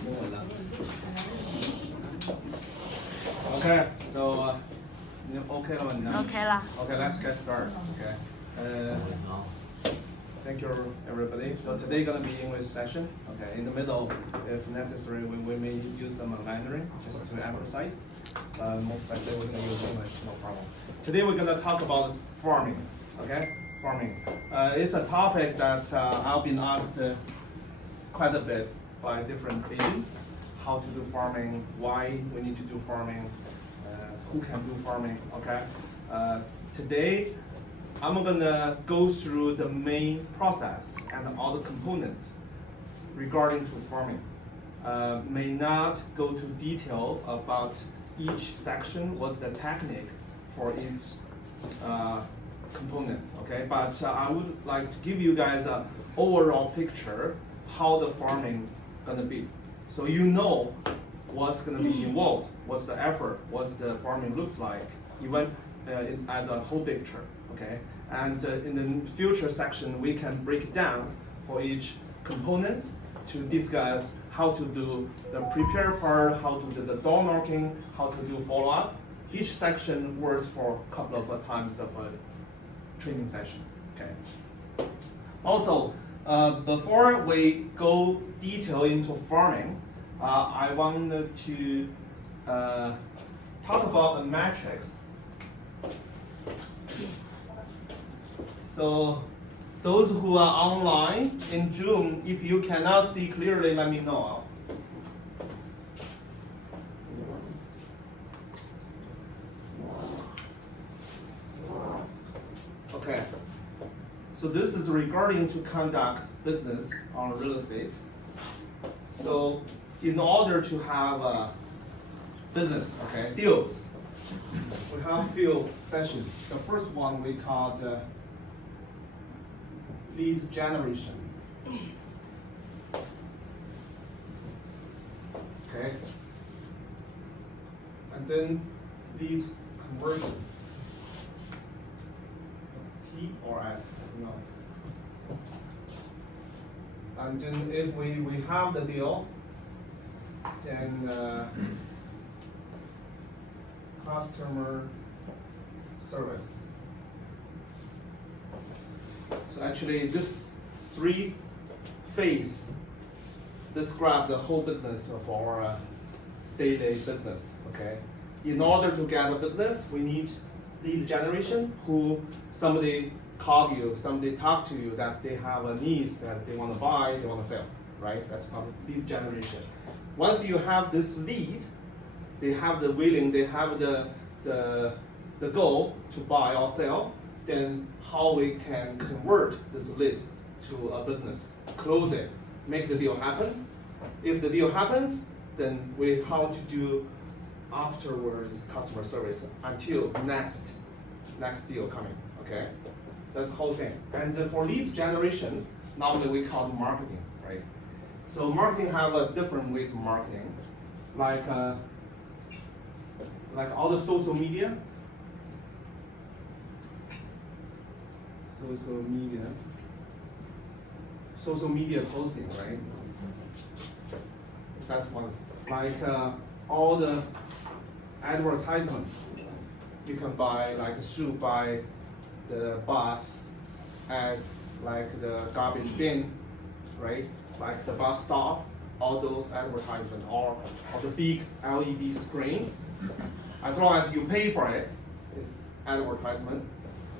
中文了。Okay, so 你 OK 了吗？你 OK 了。Okay, let's get started. Okay. Thank you, everybody. So today gonna be English session. Okay, in the middle, if necessary, we may use some Mandarin just to emphasize. Most likely we're gonna use English, no problem. Today we're gonna talk about farming. Okay, farming. It's a topic that I've been asked quite a bit by different agents. How to do farming? Why we need to do farming? Who can do farming? Okay. Today, I'm gonna go through the main process and all the components regarding to farming. May not go to detail about each section, what's the technique for each components, okay? But I would like to give you guys an overall picture how the farming gonna be. So you know what's gonna be involved, what's the effort, what's the farming looks like, even as a whole picture, okay? And in the future section, we can break it down for each component to discuss how to do the prepare part, how to do the door knocking, how to do follow-up. Each section works for a couple of times of training sessions, okay? Also, before we go detail into farming, I wanted to talk about the metrics. So those who are online in Zoom, if you cannot see clearly, let me know. Okay. So this is regarding to conduct business on real estate. So in order to have a business, okay, deals, we have a few sessions. The first one we call the lead generation. Okay. And then lead conversion. T or S, no. And then if we have the deal, then customer service. So actually this three phase describe the whole business of our daily business, okay? In order to get a business, we need lead generation, who somebody called you, somebody talked to you that they have a needs that they want to buy, they want to sell, right? That's called lead generation. Once you have this lead, they have the willing, they have the goal to buy or sell, then how we can convert this lead to a business, close it, make the deal happen. If the deal happens, then we how to do afterwards customer service until next deal coming, okay? That's the whole thing. And for lead generation, normally we call it marketing, right? So marketing have a different ways of marketing, like all the social media posting, right? That's one. Like all the advertisements, you can buy like shoe by the bus as like the garbage bin, right? Like the bus stop, all those advertisements, or the big LED screen. As long as you pay for it, it's advertisement.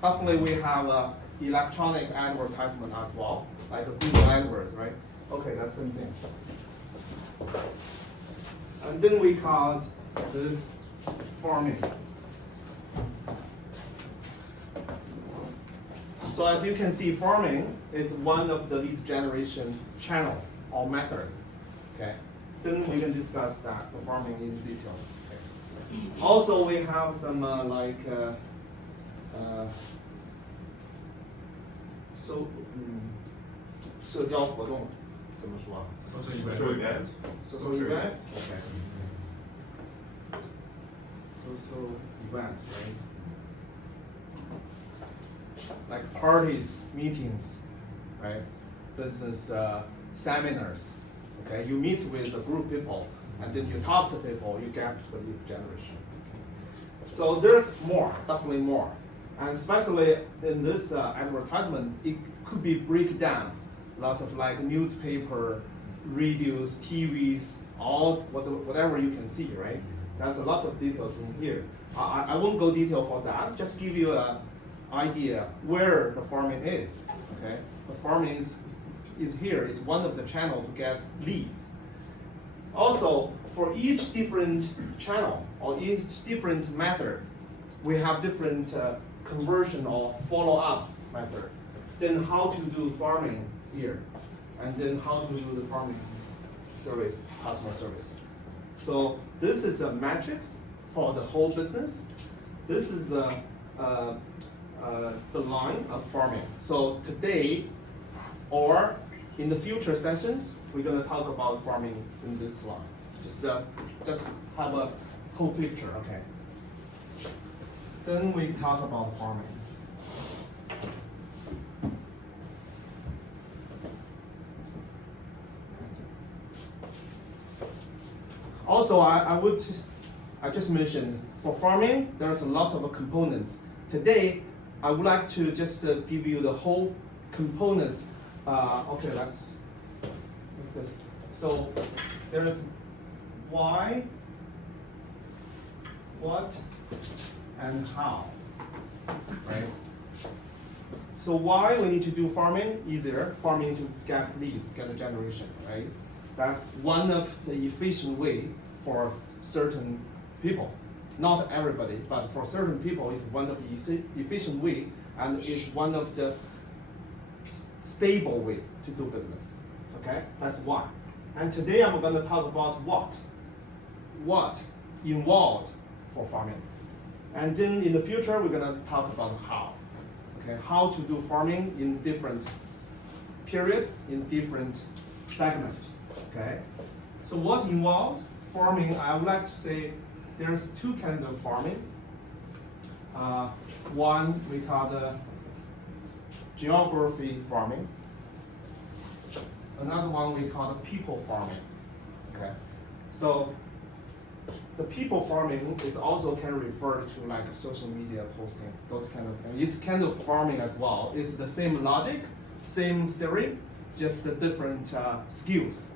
Definitely we have electronic advertisement as well, like Google AdWords, right? Okay, that's the same thing. And then we call this farming. So as you can see, farming is one of the lead generation channel or method. Okay. Then we can discuss that, the farming in detail. Okay. Also, we have some社交活动怎么说？Social event. Social event. Okay. Social event, right? Like parties, meetings, right? Business seminars, Okay, you meet with a group of people, and then you talk to people, you get the lead generation. So there's more, definitely more. And especially in this advertisement, it could be break down lots of like newspaper, radios, TVs, all whatever you can see, right? There's a lot of details in here. I won't go detail for that. Just give you an idea where the farming is. Okay, the farming is here. It's one of the channels to get leads. Also, for each different channel or each different method, we have different conversion or follow-up method. Then how to do farming here, and then how to do the farming service, customer service. So this is a matrix for the whole business. This is the line of farming. So today, or in the future sessions, we're going to talk about farming in this line. Just have a whole picture, okay? Then we talk about farming. Also, I just mentioned for farming, there's a lot of components. Today, I would like to just give you the whole components. Okay, let's make this. So there is why, what, and how, right? So why we need to do farming? Easier, farming to get leads, get a generation, right? That's one of the efficient way for certain people. Not everybody, but for certain people, it's one of the efficient way, and it's one of the stable way to do business. Okay, that's why. And today I'm going to talk about what involved for farming, and then in the future we're going to talk about how. Okay, how to do farming in different period, in different segments. Okay, so what involved farming? I would like to say there's two kinds of farming. One we call the geography farming. Another one we call the people farming. Okay, so the people farming is also can refer to like social media posting, those kind of things. It's kind of farming as well. It's the same logic, same theory, just the different skills.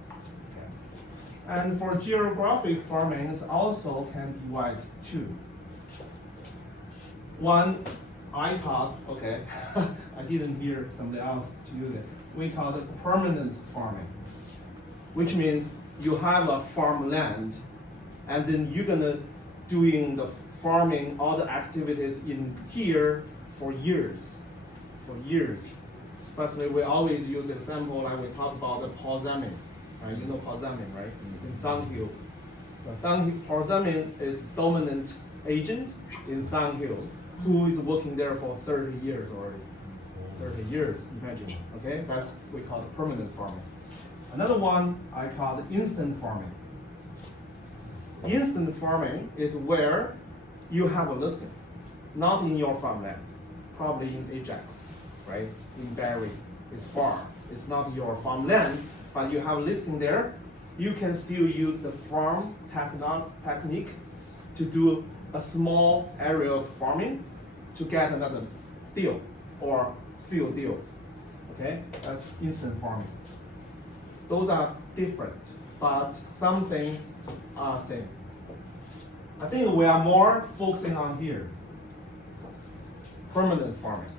And for geographic farming, it also can divide two. One, I thought, okay, I didn't hear somebody else to use it. We call it permanent farming, which means you have a farmland, and then you're gonna doing the farming, all the activities in here for years, Especially we always use example like we talk about the Paulsamian. You know Paulsamian, right? In Thanghill. Paulsamian is dominant agent in Thanghill, who is working there for 30 years already. 30 years, imagine. Okay, that's we call it permanent farming. Another one I call it instant farming. Instant farming is where you have a listing, not in your farmland, probably in Ajax, right? In Barrie, it's far. It's not your farmland, but you have a listing there. You can still use the farm technique to do a small area of farming to get another deal or few deals. Okay, that's instant farming. Those are different, but something are same. I think we are more focusing on here, permanent farming.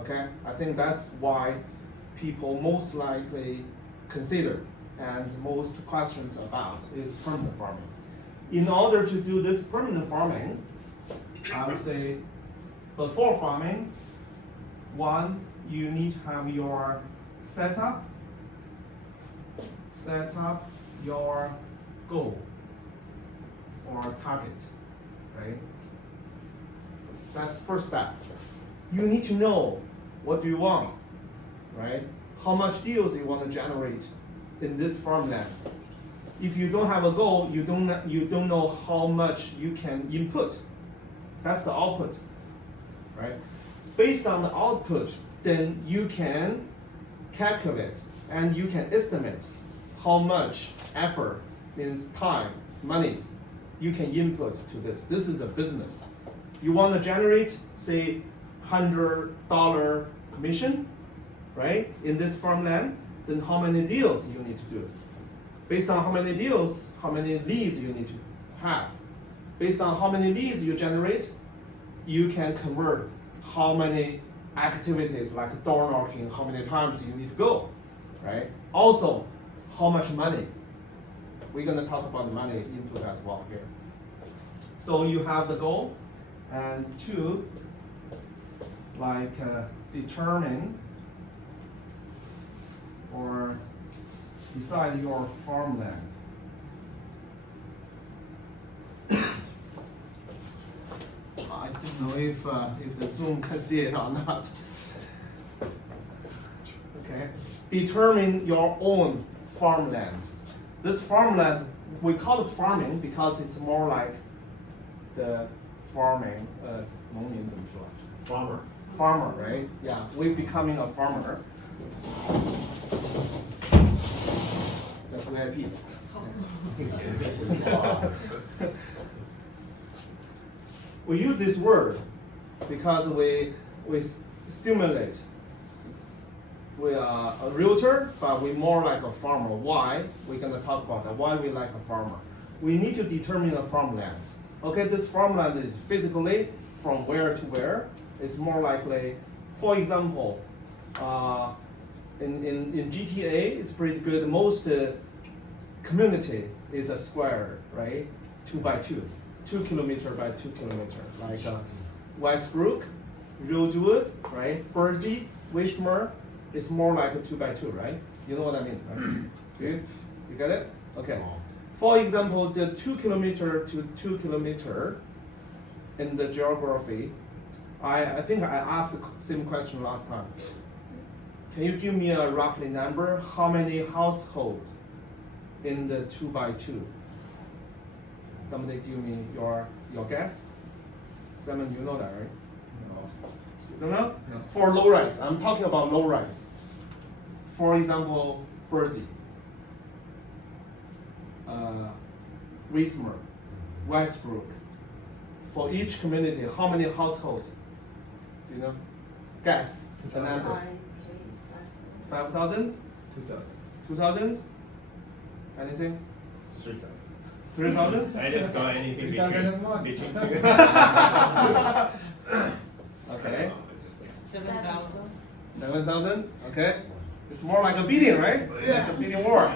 Okay, I think that's why people most likely consider and most questions about is permanent farming. In order to do this permanent farming, I would say before farming, one, you need to have your set up your goal or target, right? That's first step. You need to know what do you want, right? How much deals you want to generate in this farmland. If you don't have a goal, you don't know how much you can input. That's the output, right? Based on the output, then you can calculate and you can estimate how much effort means time, money you can input to this. This is a business. You want to generate, say, $100 commission, right, in this farmland, then how many deals you need to do? Based on how many deals, how many leads you need to have. Based on how many leads you generate, you can convert how many activities like door knocking, how many times you need to go, right? Also, how much money. We're going to talk about the money input as well here. So you have the goal, and to determine or decide your farmland. I don't know if the Zoom can see it or not. Okay, determine your own farmland. This farmland, we call it farming because it's more like the farming, 农民怎么说? Farmer, right? Yeah, we're becoming a farmer. That's VIP. We use this word because we simulate. We are a realtor, but we're more like a farmer. Why? We're going to talk about that. Why we like a farmer. We need to determine a farmland. Okay, this farmland is physically from where to where. It's more likely, for example, in GTA, it's pretty good. Most community is a square, right? 2 by 2, 2 kilometer by 2 kilometer, like Westbrook, Rosewood, right? Bursey, Wismer, it's more like a 2 by 2, right? You know what I mean, right? You get it? Okay. For example, the 2 kilometer to 2 kilometer in the geography, I think I asked the same question last time. Can you give me a roughly number? How many households in the 2 by 2? Somebody give me your guess. Simon, you know that, right? No. You don't know? No. For low rise, I'm talking about low rise. For example, Bursey, Wismer, Westbrook. For each community, how many households? Do you know? Guess the number. 5,000? 2,000? Anything? 3,000. 3,000? I just got anything between two. Okay. 7,000. 7,000? Okay. It's more like a bidding, right? Yeah. It's a bidding war.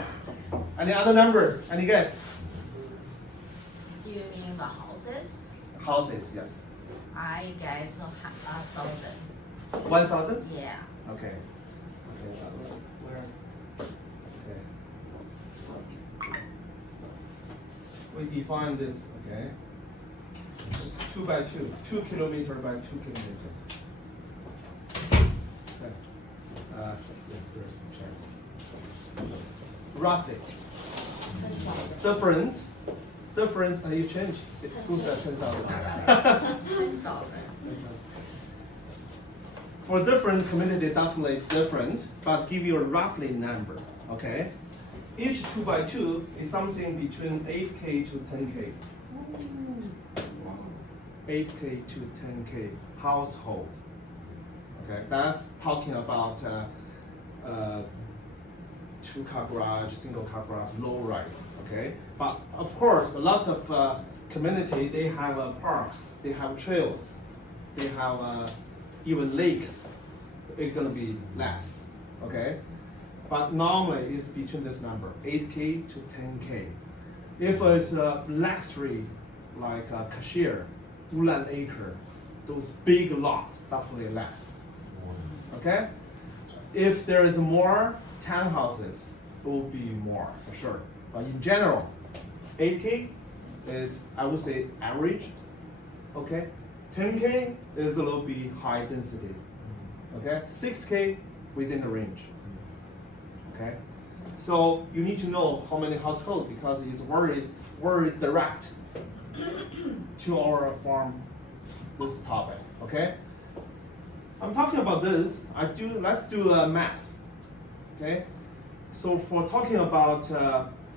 Any other number? Any guess? You mean the houses? Houses, yes. I guess 1,000. 1,000? Yeah. Okay. Okay. Where? Okay. We define this. Okay. It's 2 by 2, 2 kilometer by 2 kilometer. Okay. There's some chance. Roughly. Different. You change. Who said 10,000? 10,000. For different community, definitely different, but give you a roughly number, okay? Each 2 by 2 is something between 8K to 10K. 8K to 10K household. Okay, that's talking about 2-car garage, single-car garage, low rise. Okay, but of course, a lot of community, they have parks, they have trails, they have even lakes. It's gonna be less. Okay, but normally it's between this number, 8K to 10K. If it's a luxury like a cashier, Ulan acre, those big lots, definitely less. Okay? If there is more townhouses, it will be more for sure. But in general, 8K is, I would say, average. Okay? 10K is a little bit high density. Okay? 6K within the range. Okay? So you need to know how many households because it's very, very direct to our farm, this topic. Okay? I'm talking about this. Let's do a math. Okay? So for talking about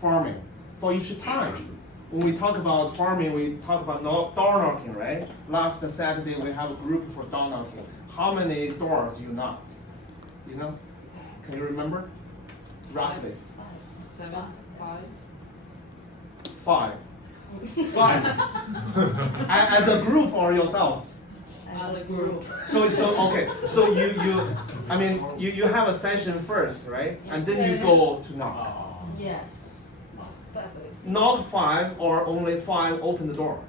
farming, for each time, when we talk about farming, we talk about door knocking, right? Last Saturday we have a group for door knocking. How many doors you knocked? You know? Can you remember? Roughly. 7, 5. 5. 5. As a group or yourself? As a group. So okay. So you have a session first, right? And then you go to knock. Yes. Knock 5 or only 5 open the door?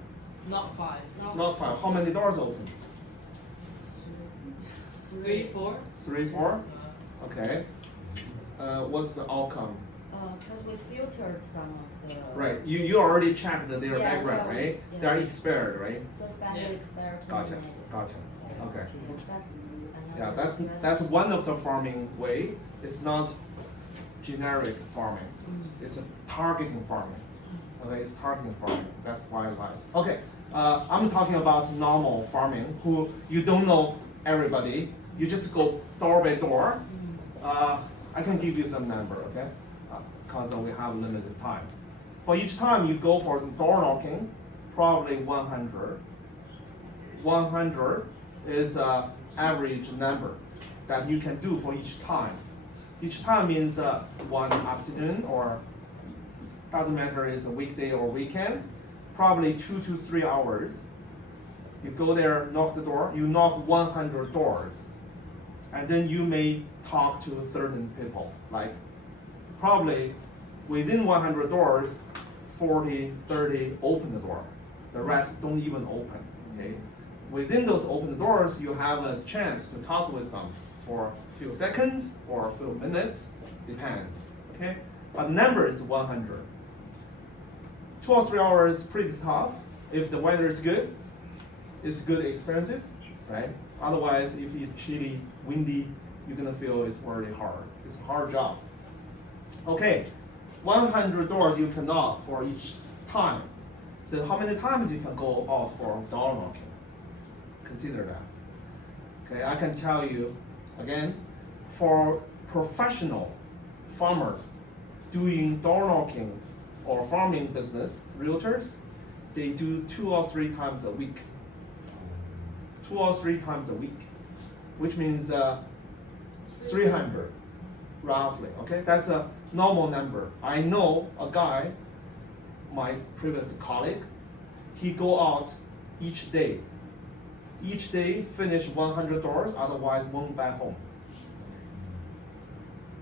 Not 5. Knock 5. How many doors open? 3, 4. 3, 4? Okay. What's the outcome? Because we filtered some of the Right. You already checked their Yeah, background, yeah, right? yeah. They're expired, right? suspended, Yeah. expired, Gotcha. terminated. Gotcha. Okay. Yeah, Yeah, that's one of the farming way. It's not generic farming. It's a targeting farming. Okay, it's targeting farming. That's why it lies. Okay, I'm talking about normal farming, who you don't know everybody. You just go door by door. I can give you some number, okay? Because we have limited time. For each time you go for door knocking, probably 100. 100 is average number that you can do for each time. Each time means one afternoon, or doesn't matter it's a weekday or weekend, probably 2 to 3 hours. You go there, knock the door, you knock 100 doors. And then you may talk to certain people, like probably within 100 doors, 40, 30 open the door. The rest don't even open, okay? Within those open doors, you have a chance to talk with them for a few seconds or a few minutes, depends, okay? But the number is 100. 2 or 3 hours, pretty tough. If the weather is good, it's good experiences, right? Otherwise, if it's chilly, windy, you're gonna feel it's very hard. It's a hard job. Okay, 100 doors you can knock for each time. Then how many times you can go out for door knocking? Consider that. Okay, I can tell you again, for professional farmer doing door knocking or farming business, realtors, they do 2 or 3 times a week. 2 or 3 times a week, which means 300 roughly. Okay, that's a normal number. I know a guy, my previous colleague, he go out each day. Each day finish 100 doors, otherwise won't back home.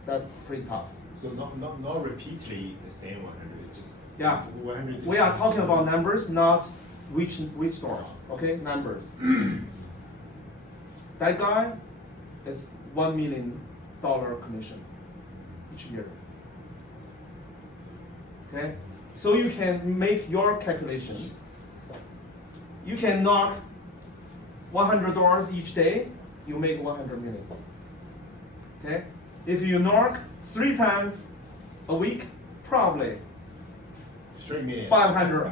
That's pretty tough. So not repeatedly the same 100, just Yeah. 100. We are talking about numbers, not which doors. Okay, numbers. That guy is $1 million commission each year. Okay, so you can make your calculation. You can knock 100 doors each day, you make 100 million. Okay, if you knock 3 times a week, probably 3 million. 500,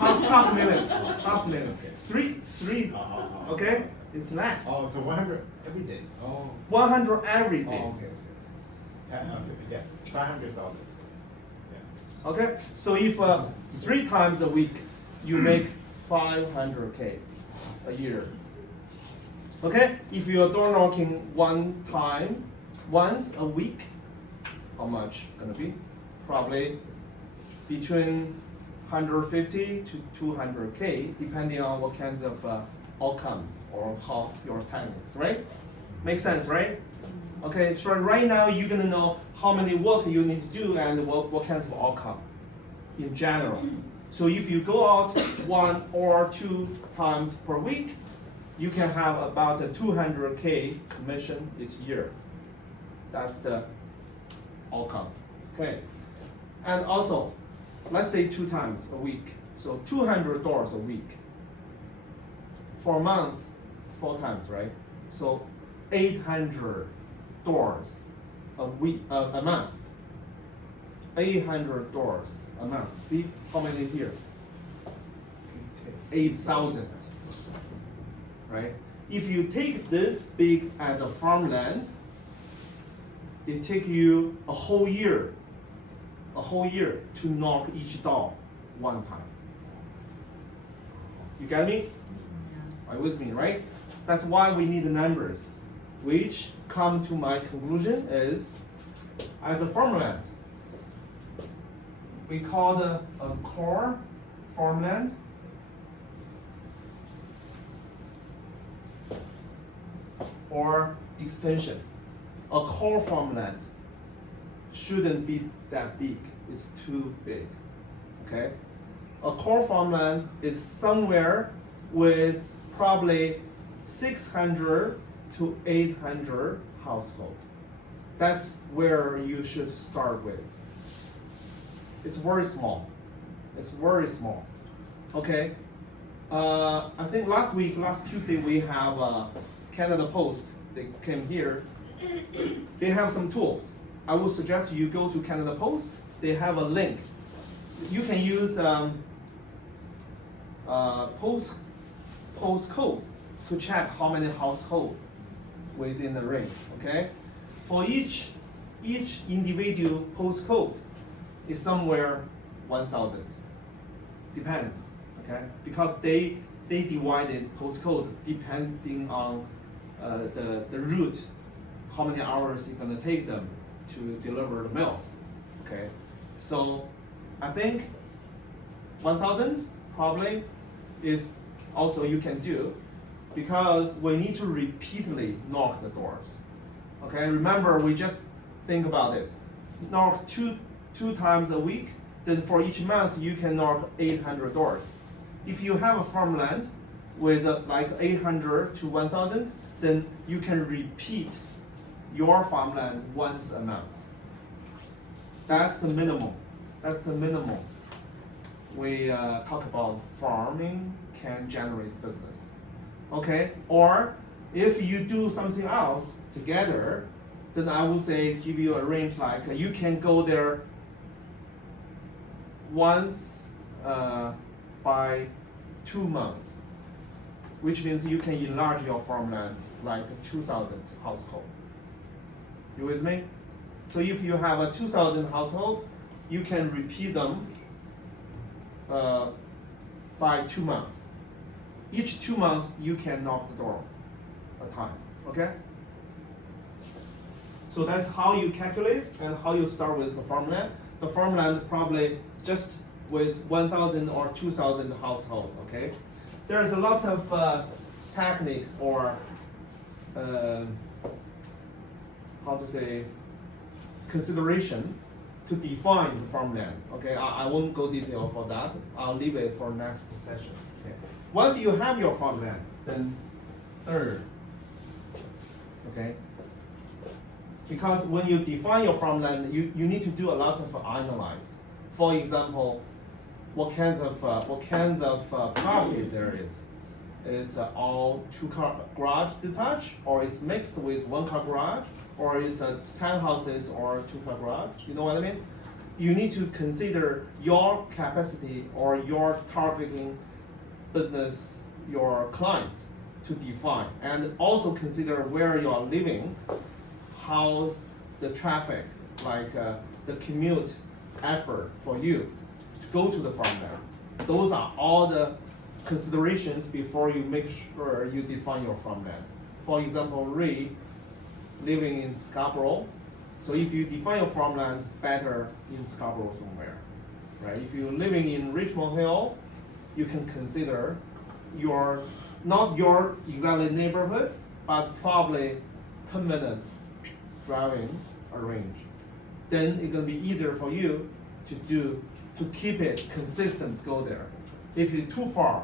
half million, half million. Three. Okay, it's less. Oh, so 100 every day. Oh. 100 every day. Oh, okay. Yeah, 500,000. Yeah. Okay, so if 3 times a week, you make 500K a year. Okay, if you're door knocking once a week, how much gonna be? Probably between 150 to 200K, depending on what kinds of outcomes or how your timings, right? Makes sense, right? Okay, so right now you're gonna know how many work you need to do and what kinds of outcome in general. So if you go out 1 or 2 times per week, you can have about a 200K commission each year. That's the outcome. Okay, and also, let's say 2 times a week. So 200 doors a week. For a month, 4 times, right? So 800 doors a week, a month. 800 doors a month. See how many here? 8,000. Right? If you take this big as a farmland, it take you a whole year to knock each door one time. You get me? Are you with me, right? That's why we need the numbers, which come to my conclusion is, as a farmland, we call a core farmland or extension. A core farmland shouldn't be that big, it's too big, okay? A core farmland is somewhere with probably 600 to 800 households. That's where you should start with. It's very small. It's very small. Okay. I think last Tuesday, we have Canada Post. They came here. They have some tools. I would suggest you go to Canada Post. They have a link. You can use postcode to check how many households within the ring. Okay. For each individual postcode is somewhere 1,000. Depends, okay? Because they divided postcode depending on the route, how many hours it's gonna take them to deliver the mails, okay? So I think 1,000 probably is also you can do, because we need to repeatedly knock the doors. Okay, remember, we just think about it. Knock two times a week, then for each month you can knock 800 doors. If you have a farmland with like 800 to 1,000, then you can repeat your farmland once a month. That's the minimum. That's the minimum. We talk about farming can generate business. Okay, or if you do something else together, then I would say give you a range like you can go there once by 2 months, which means you can enlarge your farmland like 2,000 household. You with me? So if you have a 2,000 household, you can repeat them by 2 months. Each 2 months you can knock the door a time. Okay? So that's how you calculate and how you start with the farmland. The farmland probably just with 1,000 or 2,000 household. Okay? There's a lot of technique or how to say consideration to define the farmland. Okay, I won't go detail for that. I'll leave it for next session. Okay. Once you have your farmland, then third. Okay. Because when you define your farmland, you need to do a lot of analyze. For example, what kinds of property there is. Is all 2-car garage detached, or is mixed with 1-car garage, or is 10 houses or 2-car garage? You know what I mean? You need to consider your capacity or your targeting business, your clients to define, and also consider where you are living, how's the traffic, like the commute effort for you to go to the farmland. Those are all the considerations before you make sure you define your farmland. For example, Ray living in Scarborough, so if you define your farmland better in Scarborough somewhere, right? If you're living in Richmond Hill, you can consider not your exact neighborhood, but probably 10 minutes driving a range. Then it's gonna be easier for you to keep it consistent, go there. If you're too far,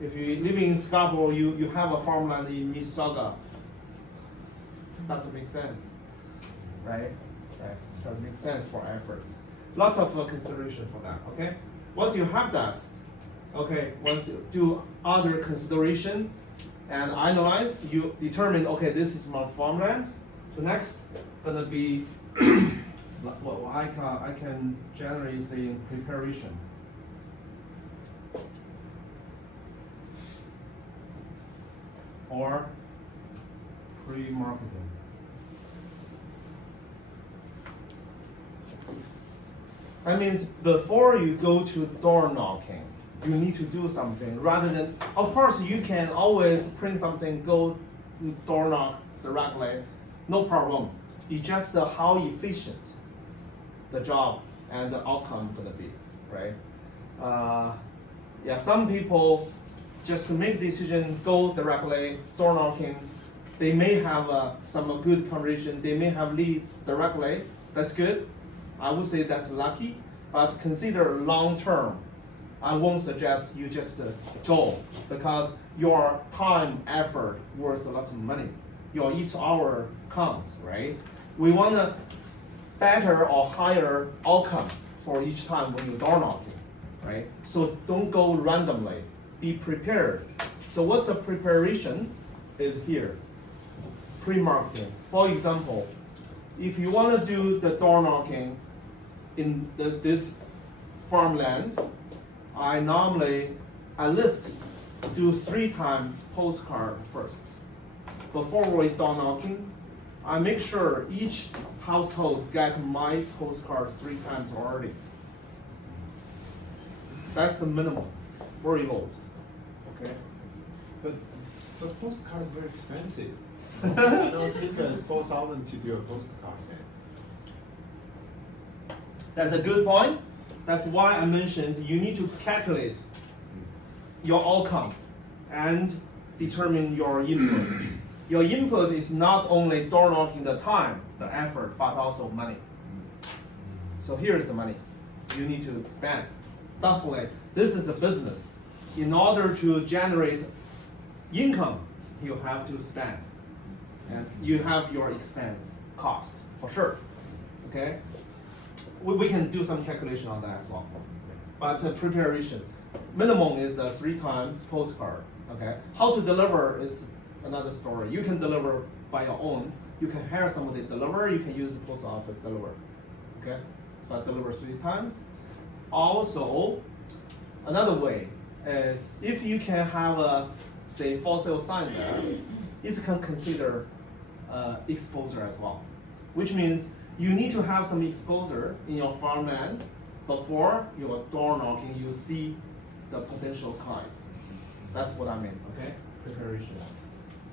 if you're living in Scarborough, you have a farmland in Mississauga, doesn't make sense, right? Right, doesn't make sense for efforts. Lots of consideration for that, okay? Once you have that, okay, once you do other consideration and analyze, you determine, okay, this is my farmland. So next, gonna be what I can generally say preparation. Or pre-marketing. That means before you go to door knocking, you need to do something rather than, of course, you can always print something, go door knock directly, no problem. It's just how efficient the job and the outcome gonna be, right? Yeah, some people just to make decision, go directly, door knocking. They may have some good conversation, they may have leads directly, that's good. I would say that's lucky, but consider long term. I won't suggest you just go because your time, effort worth a lot of money. Your each hour counts, right? We want a better or higher outcome for each time when you're door knocking, right? So don't go randomly, be prepared. So what's the preparation is here, pre-marketing. For example, if you want to do the door knocking in this farmland, I normally at least do 3 times postcard first. Before we door knocking, I make sure each household get my postcards 3 times already. That's the minimum, very low. Okay. But postcard is very expensive. I don't think it's 4,000 to do a postcard set. That's a good point. That's why I mentioned you need to calculate your outcome and determine your input. Your input is not only door knocking the time, the effort, but also money. So here's the money you need to spend. Definitely, this is a business. In order to generate income, you have to spend. And you have your expense cost, for sure. Okay? We can do some calculation on that as well. But preparation, minimum is 3 times postcard. Okay? How to deliver is another story. You can deliver by your own. You can hire somebody to deliver. You can use the post office deliver. Okay? But deliver 3 times. Also, another way is if you can have a, say, for sale sign there, it can consider exposure as well, which means you need to have some exposure in your farmland before your door knocking. You see the potential clients. That's what I mean. Okay, preparation.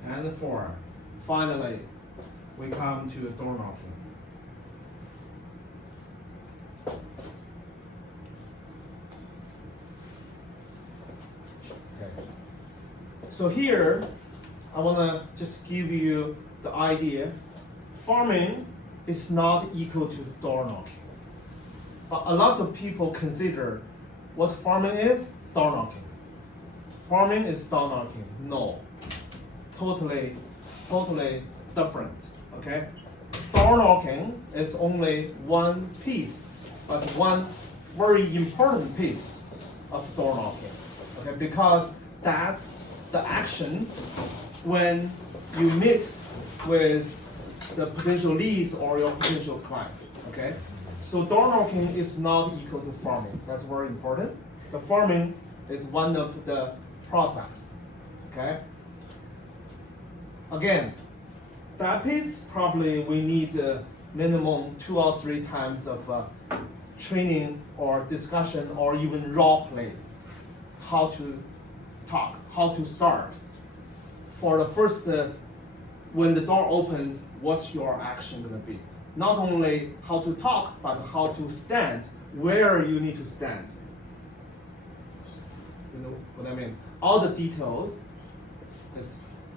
And 4, finally, we come to door knocking. Okay. So here, I want to just give you the idea. Farming is not equal to door knocking. But a lot of people consider what farming is, door knocking. Farming is door knocking. No. Totally different. Okay? Door knocking is only one piece, but one very important piece of door knocking. Okay? Because that's the action when you meet with the potential leads or your potential clients. Okay? So door knocking is not equal to farming. That's very important. The farming is one of the process. Okay? Again, that piece probably we need minimum 2 or 3 times of training or discussion or even role play. How to talk, how to start. For the first, when the door opens, what's your action gonna be? Not only how to talk, but how to stand, where you need to stand. You know what I mean? All the details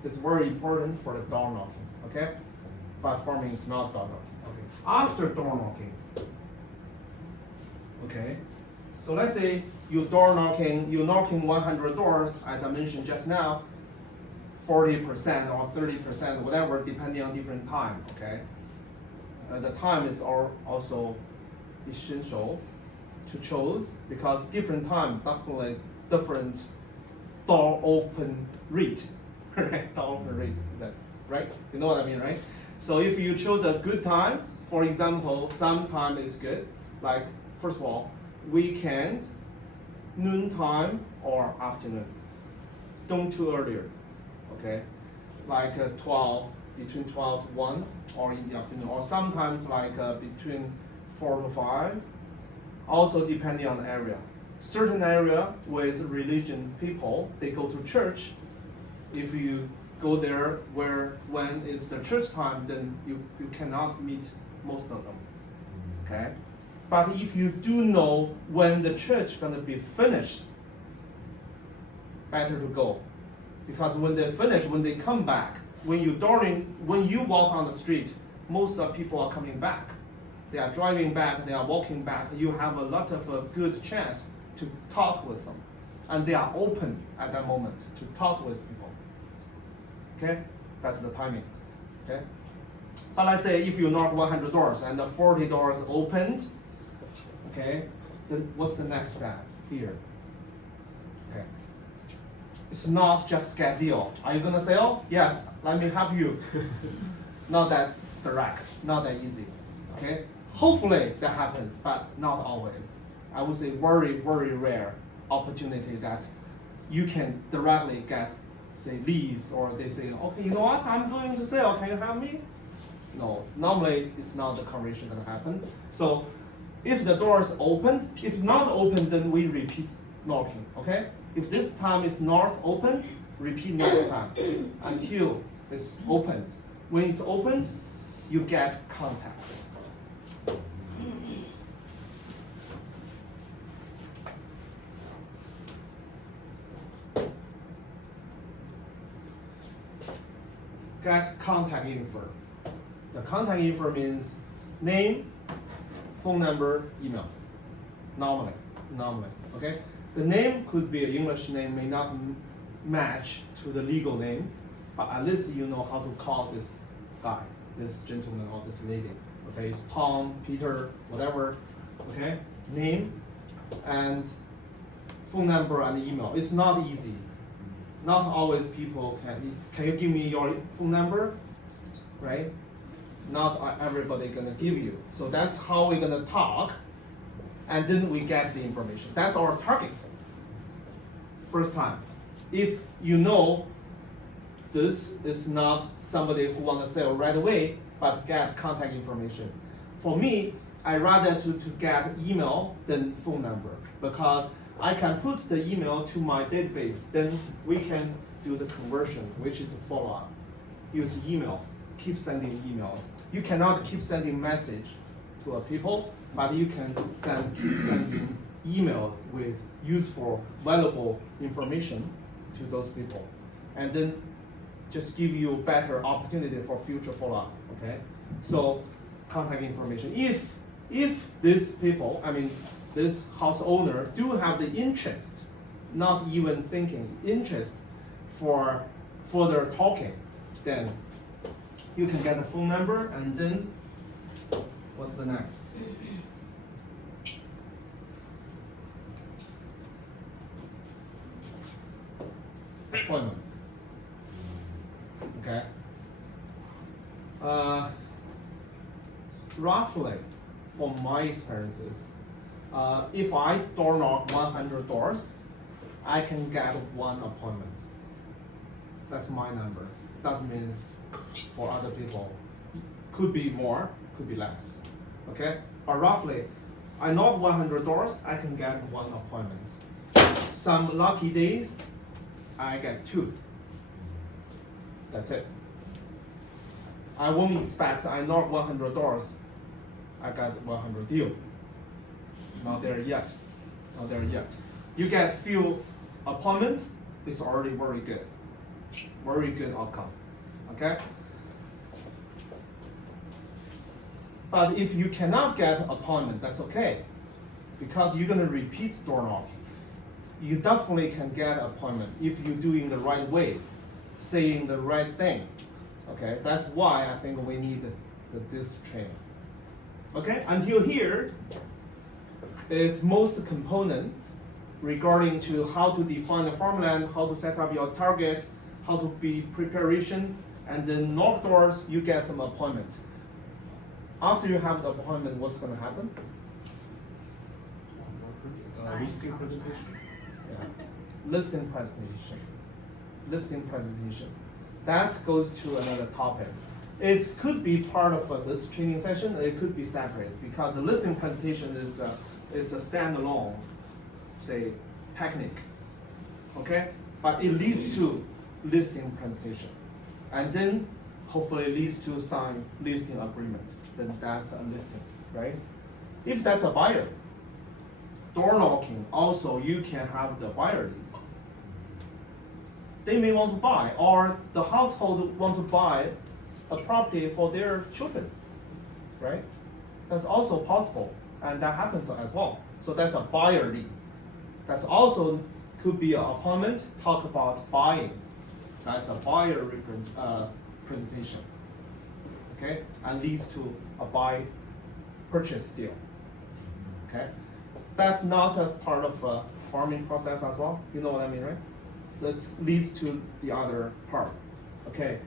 is very important for the door knocking, okay? But farming is not door knocking, okay? After door knocking, okay? So let's say you're knocking 100 doors, as I mentioned just now, 40% or 30%, whatever, depending on different time, okay? The time is also essential to choose because different time, definitely different door open rate, right? Door open rate, is that right? You know what I mean, right? So if you choose a good time, for example, some time is good, like first of all, weekend, noon time or afternoon. Don't too earlier, okay? Like 12, between 12 to 1 or in the afternoon, or sometimes like between 4 to 5 Also depending on the area. Certain area with religion people, they go to church. If you go there when it's the church time, then you cannot meet most of them. Okay? But if you do know when the church gonna be finished, better to go. Because when they finish, when they come back, when you walk on the street, most of the people are coming back. They are driving back, they are walking back. You have a lot of a good chance to talk with them. And they are open at that moment to talk with people. Okay? That's the timing. Okay? But let's say if you knock 100 doors and the 40 doors opened, okay, then what's the next step here? Okay. It's not just get deal. Are you gonna say, oh, yes, let me help you? Not that direct, not that easy. Okay? Hopefully that happens, but not always. I would say very, very rare opportunity that you can directly get, say, leads, or they say, okay, you know what, I'm going to sell, can you help me? No, normally it's not the conversion gonna happen. So if the door is open, if not open, then we repeat knocking, okay? If this time is not opened, repeat next time until it's opened. When it's opened, you get contact. Get contact info. The contact info means name, phone number, email. Normally, okay? The name could be an English name, may not match to the legal name, but at least you know how to call this guy, this gentleman or this lady. Okay, it's Tom, Peter, whatever. Okay, name and phone number and email. It's not easy. Not always people can you give me your phone number, right? Not everybody gonna give you. So that's how we're gonna talk, and then we get the information. That's our target. First time. If you know this is not somebody who wanna sell right away, but get contact information. For me, I rather to get email than phone number, because I can put the email to my database, then we can do the conversion, which is a follow-up. Use email, keep sending emails. You cannot keep sending message to a people, but you can keep sending emails with useful, valuable information to those people. And then just give you better opportunity for future follow-up, okay? So contact information. If these people, this house owner do have the interest, not even thinking, interest for further talking, then you can get a phone number, and then what's the next? Appointment. Okay. Roughly, from my experiences, if I door knock 100 doors, I can get one appointment. That's my number. That means for other people, could be more, could be less. Okay? But roughly, I knock 100 doors, I can get one appointment. Some lucky days, I get 2. That's it. I won't expect I knock 100 doors, I got 100 deal. Not there yet. Not there yet. You get few appointments, it's already very good. Very good outcome. Okay? But if you cannot get appointment, that's okay. Because you're gonna repeat door knocking. You definitely can get appointment if you're doing the right way, saying the right thing. Okay, that's why I think we need this training. Okay, until here is most components regarding to how to define the farmland, how to set up your target, how to be preparation, and then knock doors, you get some appointment. After you have the appointment, what's gonna happen? Listing presentation. Yeah. Listing presentation. Listing presentation. That goes to another topic. It could be part of this training session, it could be separate, because the listing presentation is is a standalone, say, technique, okay? But it leads to listing presentation, and then hopefully leads to sign listing agreement. Then that's a listing, right? If that's a buyer, door knocking also you can have the buyer leads. They may want to buy, or the household want to buy a property for their children, right? That's also possible, and that happens as well. So that's a buyer lead. That's also could be an appointment, talk about buying. That's a buyer presentation, okay? And leads to a buy purchase deal, okay? That's not a part of a farming process as well. You know what I mean, right? That leads to the other part, okay?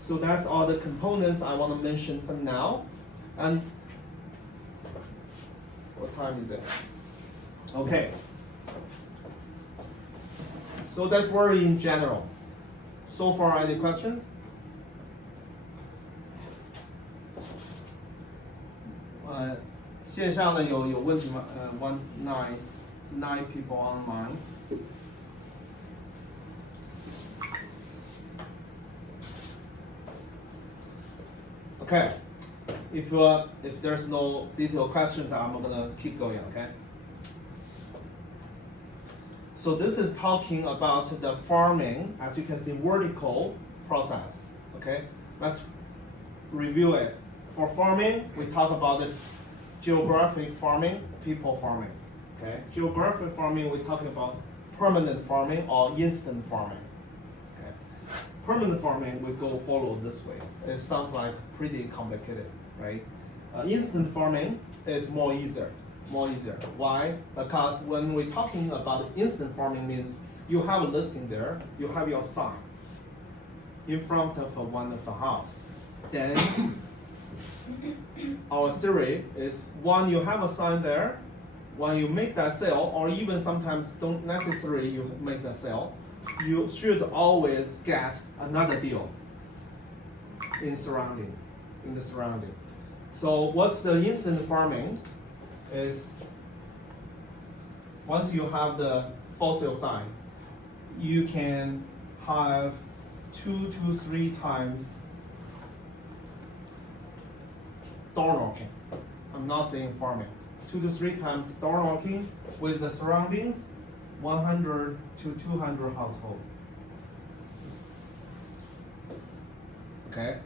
So that's all the components I want to mention for now. And what time is it? Okay. So that's very in general. So far, any questions? Uh, 线上呢有问题吗？nine people online. Okay, if there's no detailed questions, I'm gonna keep going. Okay. So this is talking about the farming, as you can see, vertical process. Okay, let's review it. For farming, we talk about the geographic farming, people farming. Okay, geographic farming, we're talking about permanent farming or instant farming. Okay, permanent farming we go follow this way. It sounds like pretty complicated, right? Instant farming is more easier. Why? Because when we're talking about instant farming means you have a listing there, you have your sign in front of one of the house. Then our theory is when you have a sign there, when you make that sale, or even sometimes don't necessarily you make the sale, you should always get another deal in the surrounding. So what's the instant farming is once you have the for sale sign, you can have 2 to 3 times door knocking. I'm not saying farming. 2 to 3 times door knocking with the surroundings, 100 to 200 households. Okay.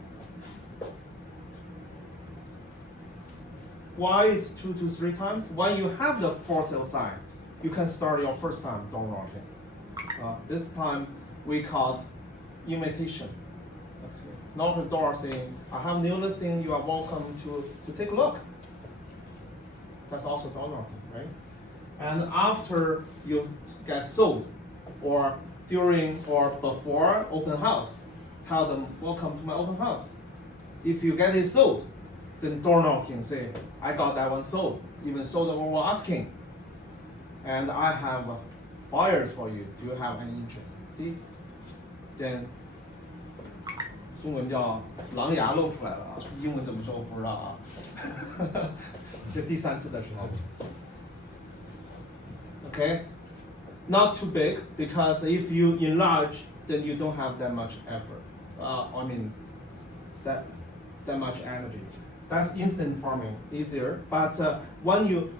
Why is 2 to 3 times? When you have the for sale sign, you can start your first time door knocking. This time we call it invitation. Okay. Knock the door saying, I have new listing, you are welcome to take a look. That's also door knocking, right? And after you get sold, or during or before open house, tell them, welcome to my open house. If you get it sold, then door knocking, say, I got that one sold, even sold what we're asking. And I have buyers for you. Do you have any interest? See? Then 中文叫狼牙露出来了啊，英文怎么说我不知道啊。这第3次的时候。Okay? Not too big, because if you enlarge, then you don't have that much effort. That much energy. That's instant farming, easier. But when you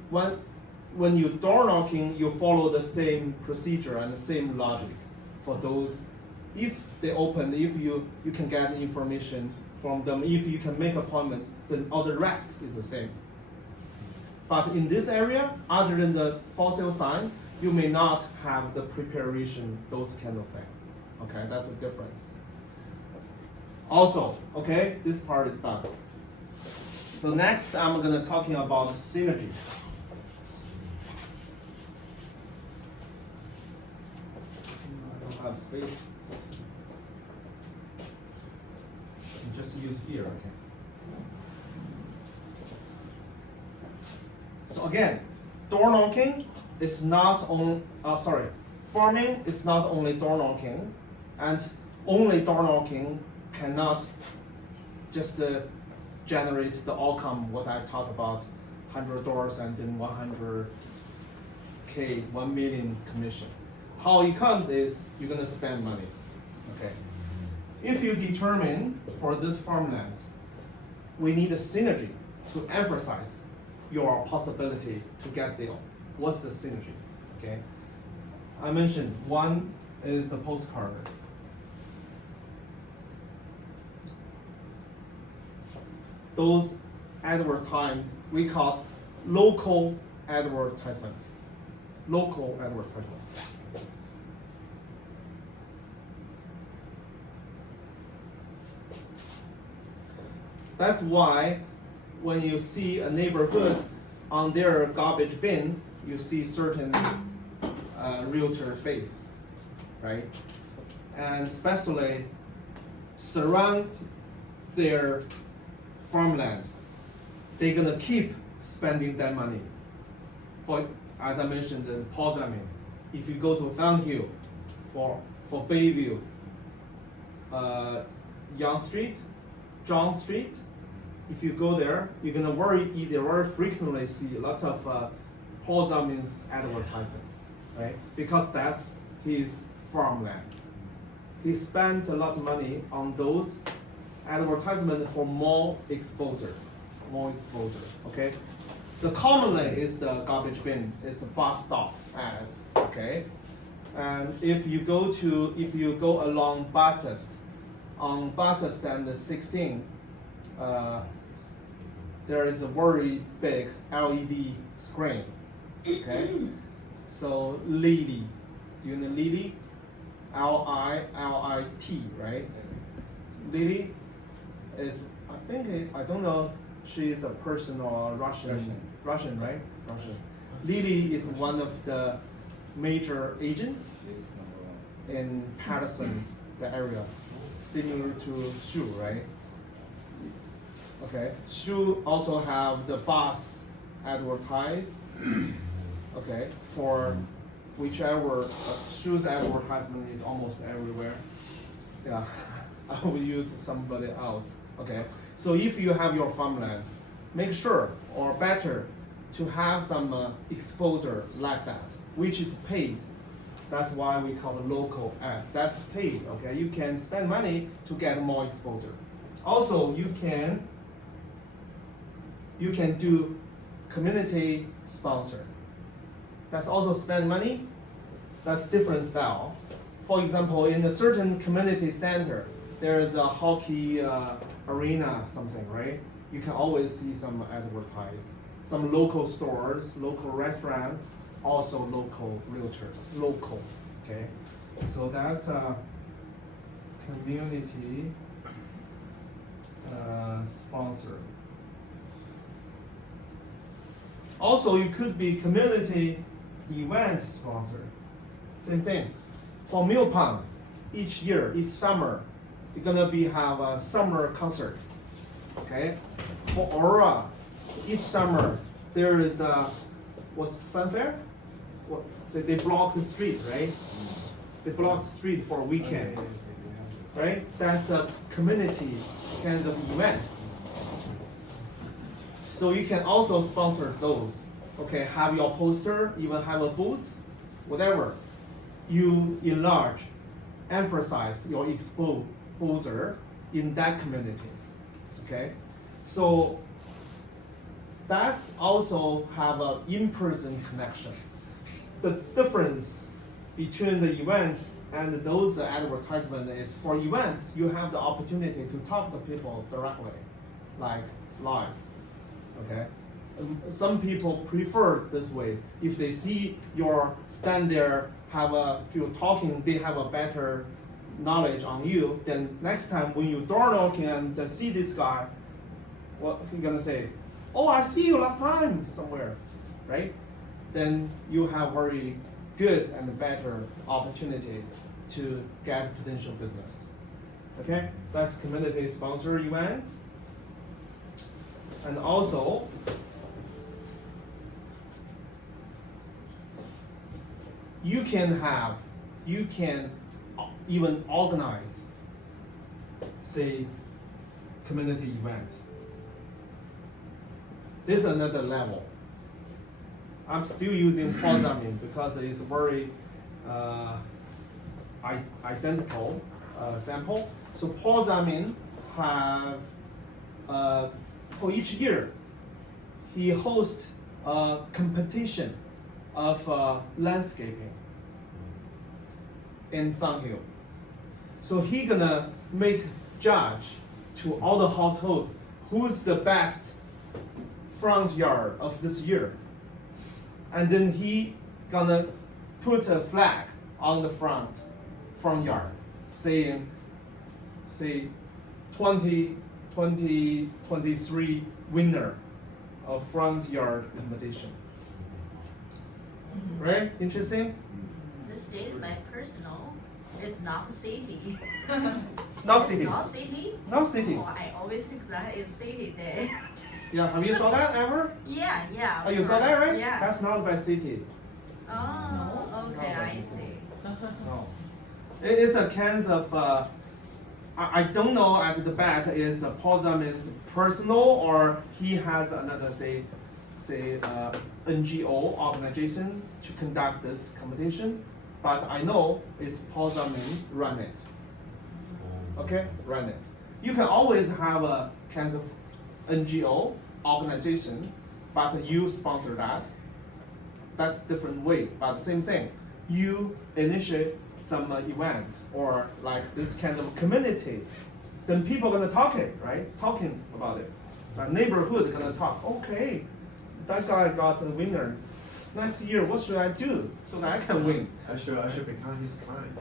door knocking, you follow the same procedure and the same logic for those. If they open, if you can get information from them, if you can make appointment, then all the rest is the same. But in this area, other than the for sale sign, you may not have the preparation, those kind of thing. Okay, that's the difference. Also, okay, this part is done. So next, I'm gonna talking about synergy. I don't have space. Just use here, okay. So again, door knocking is not on. Farming is not only door knocking, and only door knocking cannot just generate the outcome what I talked about, $100 and then 100K, 1 million commission. How it comes is you're gonna spend money, okay? If you determine for this farmland, we need a synergy to emphasize your possibility to get deal. What's the synergy, okay? I mentioned one is the postcard. Those advertisements, we call local advertisement. Local advertisement. That's why when you see a neighborhood on their garbage bin, you see certain realtor face, right? And especially surround their farmland, they're gonna keep spending that money. For, as I mentioned, the Pausami, if you go to Fountain Hill for Bayview, Young Street, John Street, if you go there, you're gonna very frequently see a lot of Pausami's advertisement, right? Because that's his farmland. He spent a lot of money on those advertisements for more exposure, okay? The commonly is the garbage bin, it's a bus stop ads, okay? And if you go along buses, on buses stand 16, there is a very big LED screen, okay? So Lily, do you know Lily? L-I-L-I-T, right? Lily is, I don't know, she is a person or Russian, right? Russian. Lily is one of the major agents in Patterson, the area, similar to Shu, right? Okay, Shu also have the bus advertise, okay, for whichever, Shu's advertisement is almost everywhere. Yeah, I will use somebody else, okay? So if you have your farmland, make sure, or better, to have some exposure like that, which is paid. That's why we call it local ad. That's paid, okay? You can spend money to get more exposure. Also, you can do community sponsor. That's also spend money. That's different style. For example, in a certain community center, there is a hockey arena, something, right? You can always see some advertise. Some local stores, local restaurant, also local realtors, local, okay? So that's a community sponsor. Also, you could be community event sponsor. Same thing. For Mill Pond, each year, each summer, you're gonna have a summer concert. Okay. For Aurora, each summer there is a what's fanfare? What they block the street, right? They block the street for a weekend, right? That's a community kind of event. So you can also sponsor those. Okay, have your poster, even have a booth, whatever. You enlarge, emphasize your exposure in that community. Okay, so that's also have an in-person connection. The difference between the event and those advertisements is for events, you have the opportunity to talk to people directly, like live. Okay, some people prefer this way. If they see your stand there, feel talking, they have a better knowledge on you. Then next time when you door knocking and just see this guy, what he gonna say? Oh, I see you last time somewhere, right? Then you have very good and better opportunity to get potential business. Okay, that's community sponsor events. And also, you can even organize, say, community events. This is another level. I'm still using polyamine because it's very identical sample. So polyamine have for each year he hosts a competition of landscaping in Thunhill. So he gonna make judge to all the household who's the best front yard of this year. And then he gonna put a flag on the front yard saying, say 2023 winner of front yard competition. Right? Interesting? This date my personal. It's not city. Not It's city. not city. Not city. Oh, I always think that it's city day. Yeah, have you saw that ever? Yeah. Oh, you saw that, right? Yeah. That's not by city. Oh, okay, No, I see. No. It's a kind of, I don't know at the back is Polyamine's personal or he has another, say NGO organization to conduct this competition. But I know it's Polyamine run it. Okay, run it. You can always have a kind of NGO organization, but you sponsor that. That's different way, but same thing. You initiate some events or like this kind of community, then people gonna talk it, right? Talking about it. The neighborhood gonna talk. Okay, that guy got a winner. Next year, what should I do so that I can win? I should become his client.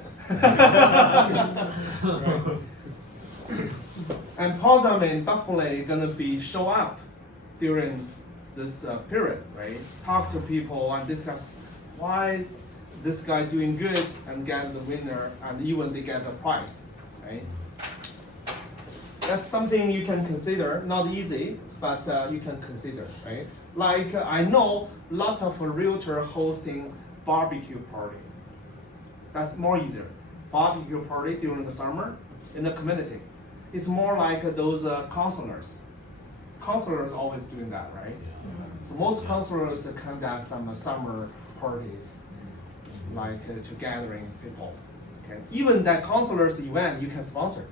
And polyamine definitely gonna be show up during this period, right? Talk to people and discuss why this guy doing good and get the winner, and even they get a prize, right? That's something you can consider. Not easy, but you can consider, right? Like I know a lot of realtor hosting barbecue party. That's more easier. Barbecue party during the summer in the community. It's more like those counselors. Counselors always doing that, right? So most counselors conduct some summer parties, like to gathering people. Okay, even that counselors event you can sponsor.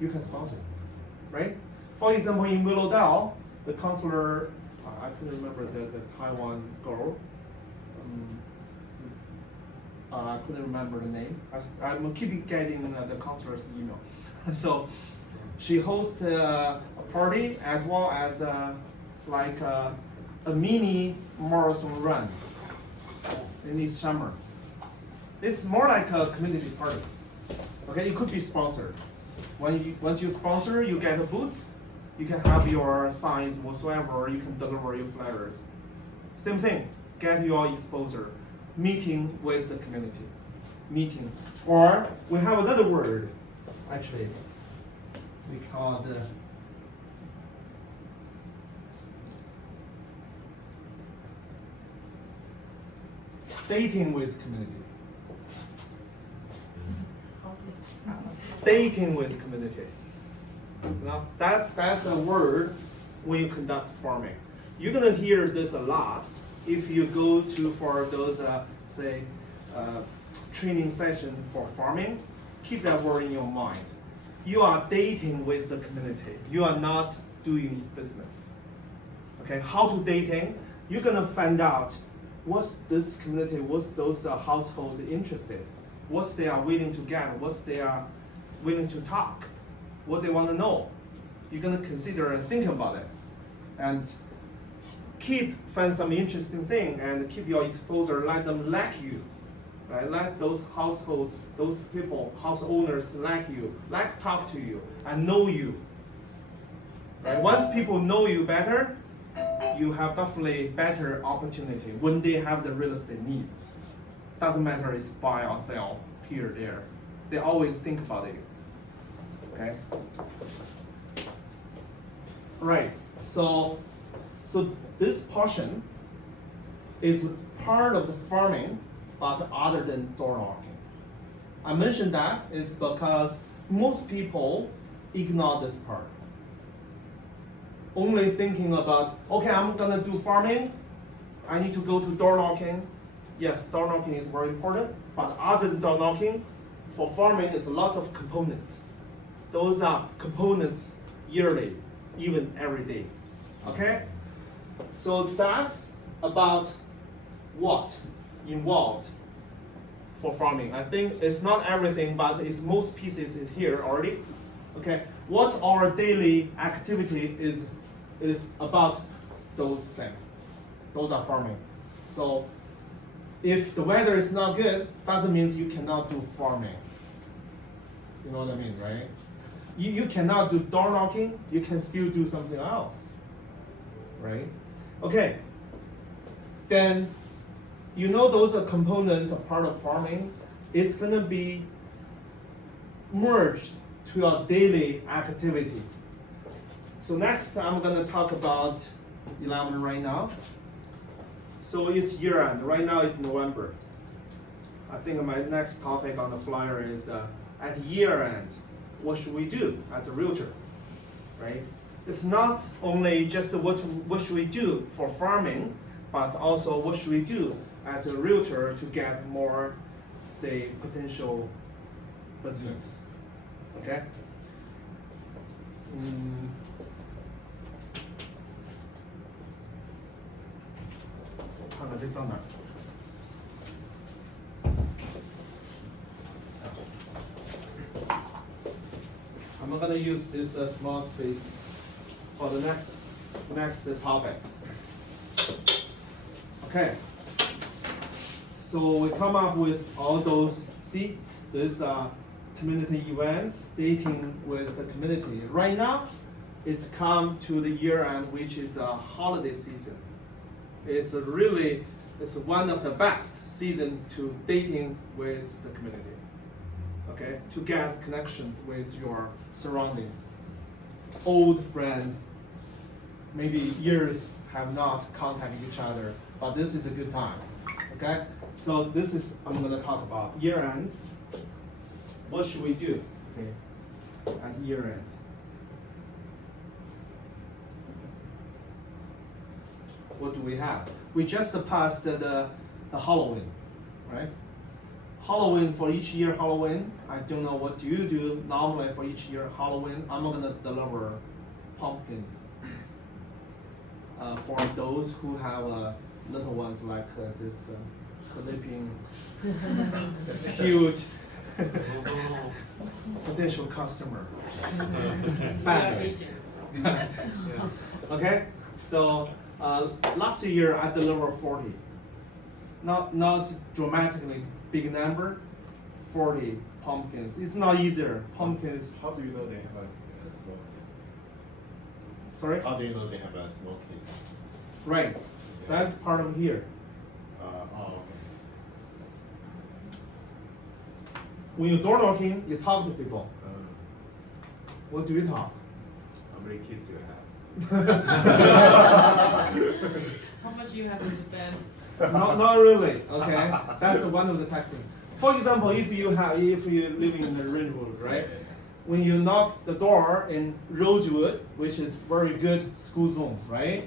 You can sponsor, right? For example, in Willowdale, the counselor, I couldn't remember the Taiwan girl. I couldn't remember the name. I'm keep getting the counselor's email. So she hosts a party as well as like a mini marathon run in this summer. It's more like a community party. Okay, it could be sponsored. Once you sponsor, you get the booths. You can have your signs whatsoever, or you can deliver your flyers. Same thing. Get your exposure. Meeting with the community. Meeting. Or we have another word. Actually, we call it dating with community. Dating with community. Now that's a word when you conduct farming. You're gonna hear this a lot if you go to for those training session for farming. Keep that word in your mind. You are dating with the community. You are not doing business. Okay, how to dating? You're gonna find out what's this community, what's those households interested, what they are willing to get, what they are willing to talk, what they want to know. You're gonna consider and think about it, and find some interesting thing and keep your exposure. Let them like you, right? Let those households, those people, house owners like you, like talk to you and know you. Right? Once people know you better, you have definitely better opportunity when they have the real estate needs. Doesn't matter it's buy or sell here, there. They always think about you. Okay. Right. So this portion is part of the farming, but other than door knocking. I mentioned that is because most people ignore this part. only thinking about, okay, I'm gonna do farming, I need to go to door knocking. Yes, door knocking is very important, but other than door knocking, for farming, it's a lot of components. Those are components yearly, even every day. Okay? So that's about what involved for farming. I think it's not everything, but it's most pieces is here already. Okay? What our daily activity is about those things. Those are farming. So if the weather is not good, doesn't mean you cannot do farming. You know what I mean, right? You cannot do door knocking, you can still do something else. Right? Okay. Then you know those are components are part of farming. It's gonna be merged to your daily activity. So next I'm gonna talk about 11 right now. So it's year end. Right now it's November. I think my next topic on the flyer is at year end, what should we do as a realtor, right? It's not only just what should we do for farming, but also what should we do as a realtor to get more, say, potential business, okay? 看看这到哪儿。I'm gonna use this small space for the next topic. Okay. So we come up with all those. See, this community events, dating with the community. Right now, it's come to the year end, which is a holiday season. It's one of the best season to dating with the community. Okay, to get connection with your surroundings. Old friends, maybe years have not contacted each other, but this is a good time. Okay, so this is I'm gonna talk about year end. What should we do? Okay, at year end. What do we have? We just passed the Halloween, right? Halloween for each year Halloween. I don't know what do you do normally for each year Halloween. I'm gonna deliver pumpkins for those who have little ones like this sleeping, this cute potential customer. Family. Okay, so last year I delivered 40. Not dramatically big number, 40 pumpkins. It's not easier. Pumpkins. How do you know they have a small kid? Sorry? How do you know they have a small kid? Right. That's part of here. Okay. When you're door knocking, you talk to people. What do you talk? How many kids do you have? How much you have to spend? Not really. Okay, that's one of the techniques. For example, if you're living in the Ridgewood, right? When you knock the door in Rosewood, which is very good school zone, right?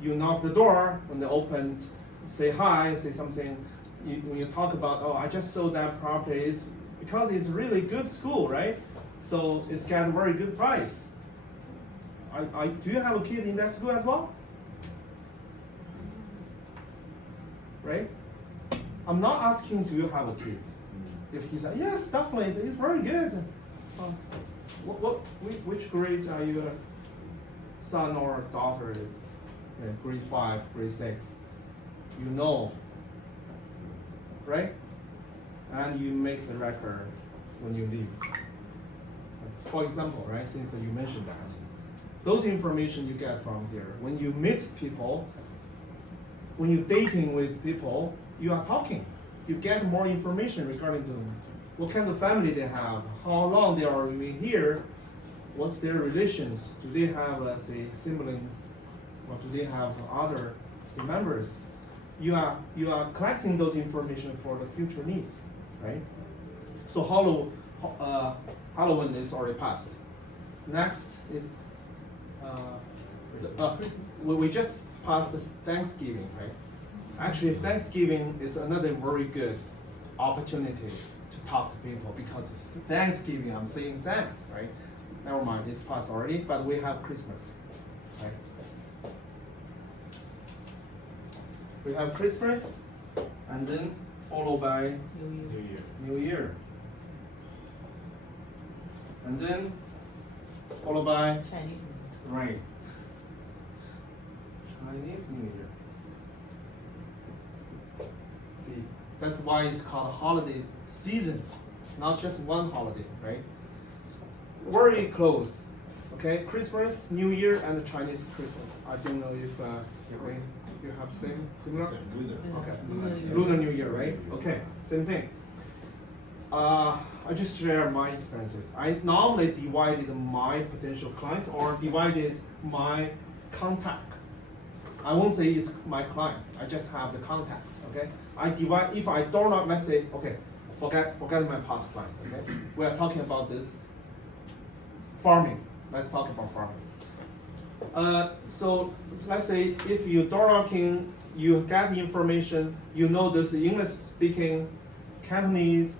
You knock the door when they open, say hi, say something. When you talk about, oh, I just sold that property, it's because it's really good school, right? So it's got a very good price. Do you have a kid in that school as well? Right? I'm not asking do you have a kid. If he said yes, definitely, it's very good. Which grade are your son or daughter is? Yeah, grade 5, grade 6. You know, right? And you make the record when you leave. For example, right? Since you mentioned that, those information you get from here. When you meet people, when you're dating with people, you are talking. You get more information regarding them. What kind of family they have, how long they are living here, what's their relations, do they have, say, siblings, or do they have other, say, members? You are collecting those information for the future needs, right? So Halloween is already passed. Next is We just passed this Thanksgiving, right? Actually, Thanksgiving is another very good opportunity to talk to people because it's Thanksgiving. I'm saying thanks, right? Never mind, it's passed already, but we have Christmas, right? We have Christmas, and then followed by New Year. And then followed by Chinese. right. Chinese New Year. See, that's why it's called holiday seasons, not just one holiday, right? Very close. Okay, Christmas, New Year, and the Chinese Christmas. I don't know if you have similar. Okay, Lunar New Year, right? Okay, same thing. I just share my experiences. I normally divided my potential clients or divided my contact. I won't say it's my client. I just have the contact. Okay. I divide. If I do not, let's say, okay, forget my past clients. Okay. We are talking about this farming. Let's talk about farming. So let's say if you talking, you get information. You know this English speaking, Cantonese,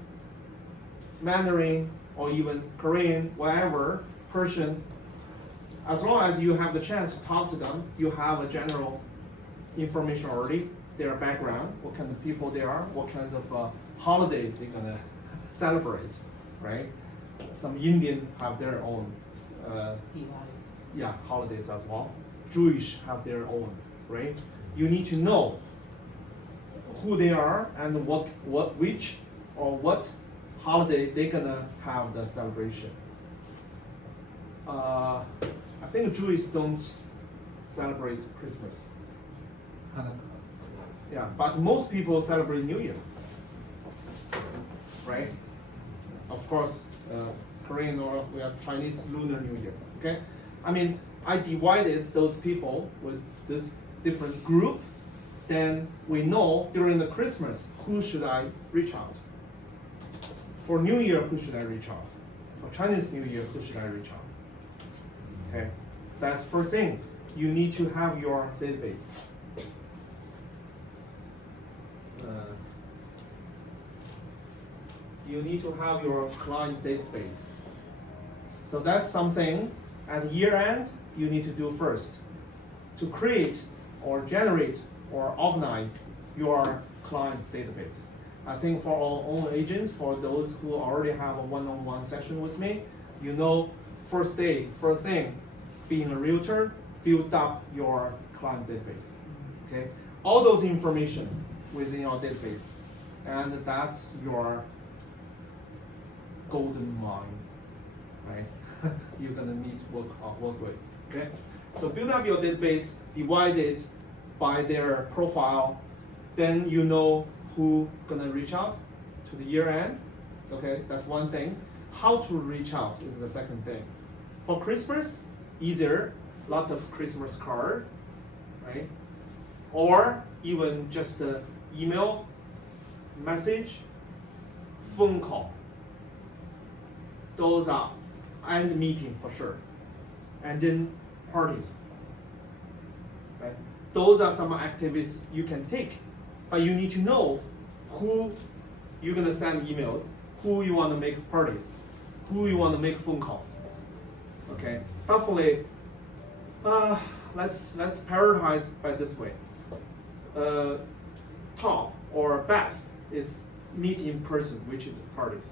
Mandarin, or even Korean, whatever, Persian, as long as you have the chance to talk to them, you have a general information already, their background, what kind of people they are, what kind of holiday they're gonna celebrate, right? Some Indian have their own holidays as well. Jewish have their own, right? You need to know who they are and which holiday they're gonna have the celebration. I think Jews don't celebrate Christmas. Yeah, but most people celebrate New Year, right? Of course, Korean or we have Chinese Lunar New Year. Okay, I mean I divided those people with this different group. Then we know during the Christmas who should I reach out. For New Year, who should I reach out? For Chinese New Year, who should I reach out? Okay, that's first thing. You need to have your database. You need to have your client database. So that's something at year end you need to do first to create or generate or organize your client database. I think for our own agents, for those who already have a one-on-one session with me, you know, first thing, being a realtor, build up your client database. Okay, all those information within your database, and that's your golden mine, right? You're gonna need to work with. Okay, so build up your database, divide it by their profile, then you know who gonna reach out to the year end. Okay, that's one thing. How to reach out is the second thing. For Christmas, either lots of Christmas card, right? Or even just an email, message, phone call. Those are, and meeting for sure. And then parties, right? Those are some activities you can take, but you need to know who you're gonna send emails, who you wanna make parties, who you wanna make phone calls. Okay, definitely. Let's prioritize by this way. Top or best is meet in person, which is parties.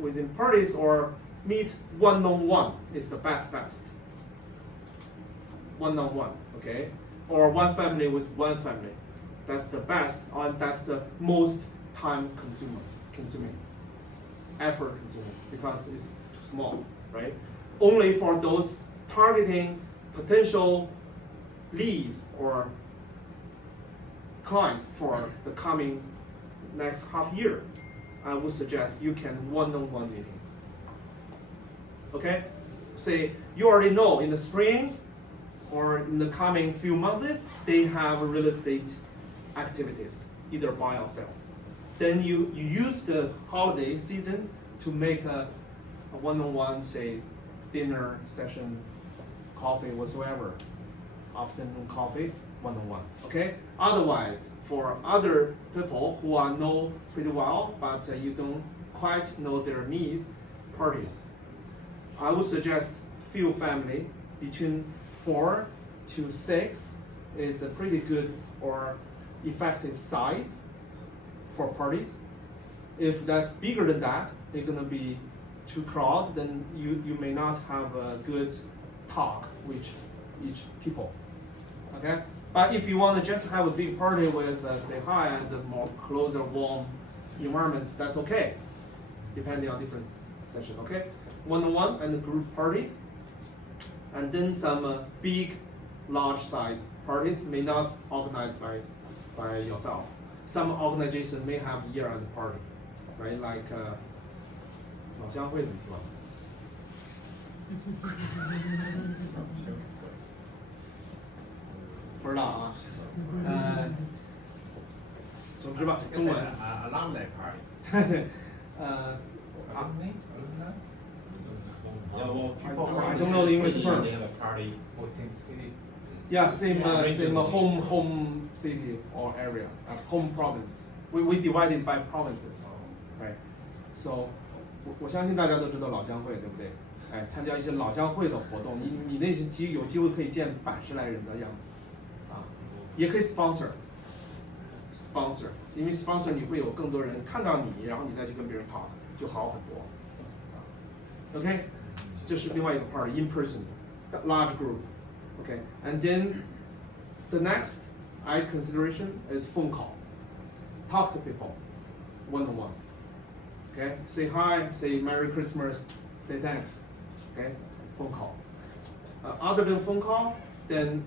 Within parties or meet one-on-one is the best. One-on-one, okay? Or one family with one family. That's the best, and that's the most time consuming, effort consuming, because it's too small, right? Only for those targeting potential leads or clients for the coming next half year, I would suggest you can one-on-one meeting. Okay? Say you already know in the spring or in the coming few months, they have real estate activities, either buy or sell. Then you use the holiday season to make a one-on-one, say, dinner session, coffee whatsoever. Afternoon coffee, one-on-one. Okay. Otherwise, for other people who are know pretty well, but you don't quite know their needs, parties. I would suggest few family between 4 to 6 is a pretty good or effective size for parties. If that's bigger than that, it's gonna be too crowded, then you may not have a good talk with each people. Okay? But if you want to just have a big party with say hi and a more closer, warm environment, that's okay, depending on different session. Okay? One-on-one and group parties, and then some big, large side parties may not organized by yourself. Some organization may have year-end party, right? Like 老乡会怎么说？不知道啊，总之吧，中文。alumni party. 对对，alumni? Yeah, well, people I from don't know the English city, term. they have a party. Yeah, same Regional. home city or area, home province. We divided by provinces, right? So 我相信大家都知道老乡会，对不对？哎，参加一些老乡会的活动，你那些有机会可以见100来人的样子，啊，也可以 sponsor， 因为 sponsor 你会有更多人看到你，然后你再去跟别人 talk 就好很多。OK， 这是另外一个 part in person large group。Okay, and then the next consideration is phone call. Talk to people one-on-one. Okay, say hi, say Merry Christmas, say thanks. Okay, phone call. Other than phone call, then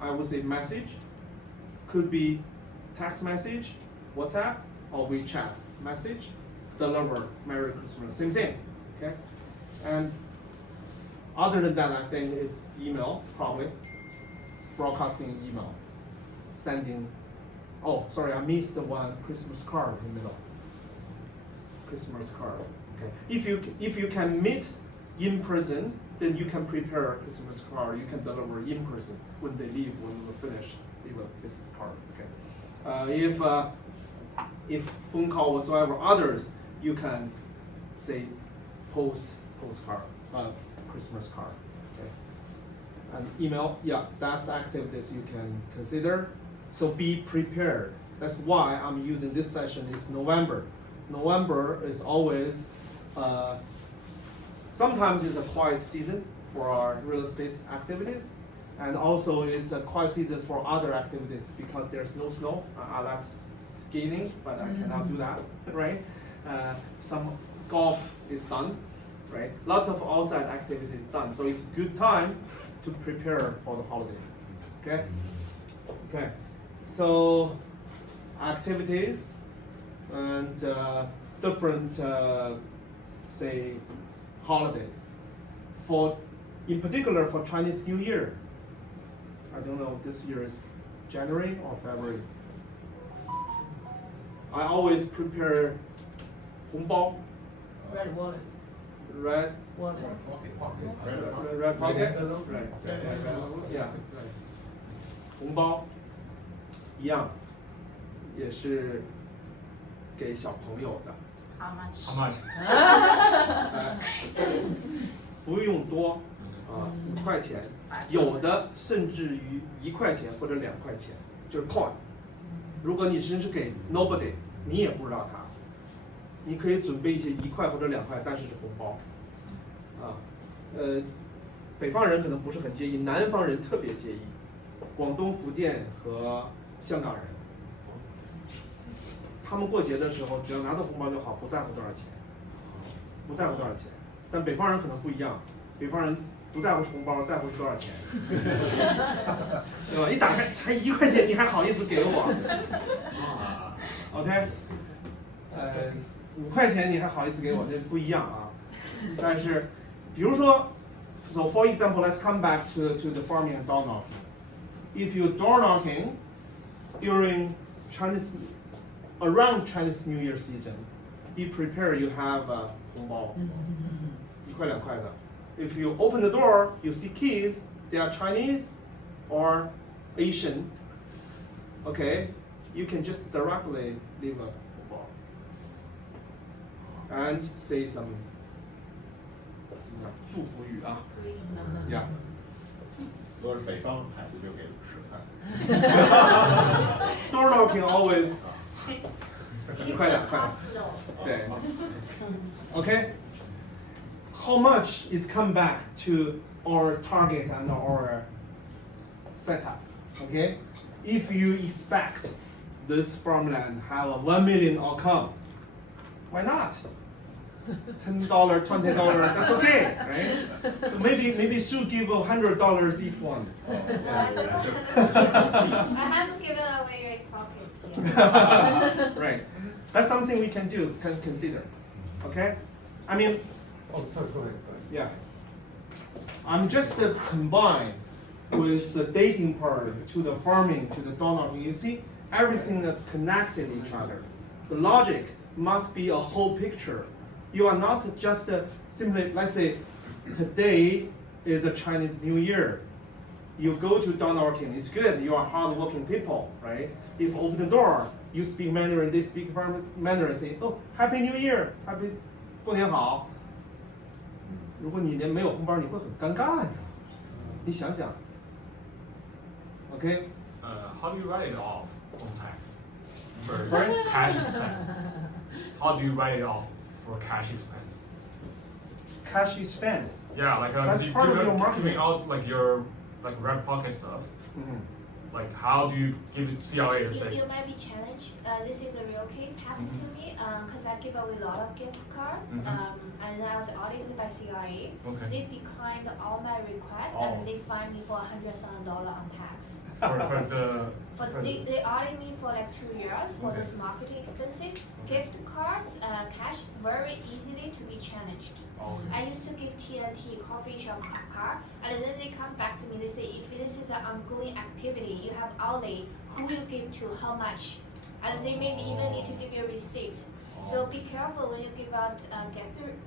I would say message. Could be text message, WhatsApp, or WeChat message. Deliver Merry Christmas, same thing. Okay, and other than that, I think it's email, probably. Broadcasting email. Sending, oh, sorry, I missed the one Christmas card in the middle. Christmas card, okay. If you can meet in person, then you can prepare a Christmas card. You can deliver in person when they leave, when we finish, leave a business card, okay. If phone call whatsoever others, you can say postcard. Christmas card, okay, and email, yeah, that's the activities you can consider. So be prepared. That's why I'm using this session is November. November is always, sometimes it's a quiet season for our real estate activities, and also it's a quiet season for other activities because there's no snow. I like skiing, but I cannot do that, right? Some golf is done. Right? Lots of outside activities done, so it's a good time to prepare for the holiday. Okay? Okay. So activities and different, say, holidays. In particular for Chinese New Year. I don't know, this year is January or February. I always prepare 红包. Red wallet. Red Wallet. red pocket? Right. Yeah. 红包一样，也是给小朋友的。 How much? How much? 不用多5块钱，有的甚至于1块钱或者2块钱，就是 coin。如果你只是给 nobody， 你也不知道它。 你可以准备一些1块或者2块，但是是红包，北方人可能不是很介意，南方人特别介意，广东、福建和香港人，他们过节的时候只要拿到红包就好，不在乎多少钱，不在乎多少钱。但北方人可能不一样，北方人不在乎红包，在乎是多少钱，对吧？一打开才1块钱，你还好意思给我 ？OK， 5块钱你还好意思给我，这不一样啊。但是，比如说 ，so for example, let's come back to the farming and door knocking. If you door knocking during around Chinese New Year season, be prepared. You have 红包，1块2块的。If you open the door, you see kids they are Chinese or Asian, okay, you can just directly leave a bar and say some 祝福语啊 ，Yeah. 如果是北方的牌子就给50块。Door knocking always. 快点，快点。 Hospital. 对。Okay. How much is come back to our target and our setup? Okay. If you expect this farmland have a 1 million outcome, why not? $10, $20, that's okay, right? So maybe should give $100 each one. I haven't given away my pockets yet. Right. That's something we can do, can consider. Okay? I mean, Oh, sorry, go ahead. yeah. I'm just combine with the dating part to the farming to the donor. You see, everything connected each other. The logic must be a whole picture. You are not just simply, let's say, today is a Chinese New Year. You go to donor-working, it's good, you are hard-working people, right? If open the door, you speak Mandarin, they speak Mandarin, say, oh, Happy New Year, Happy 过年好。如果你连没有红包，你会很尴尬呀。你想想 ，OK？ How do you write it off on tax for Sorry? cash expense? How do you write it off for cash expense? Cash expense. Yeah, like That's part of your marketing. giving out like your like red pocket stuff. Like how do you give it CLA to say? You might be challenged. This is a real case happened to me because I give away a lot of gift cards and I was audited by CRA. Okay. They declined all my requests Oh. and they fined me for $100,000 on tax. They audited me for like 2 years for Okay. those marketing expenses. Gift cards, cash, very easily to be challenged. I used to give TNT coffee shop card, and then they come back to me. They say, if this is an ongoing activity, you have outlay, who you give to, how much, and they maybe even need to give you a receipt. So be careful when you give out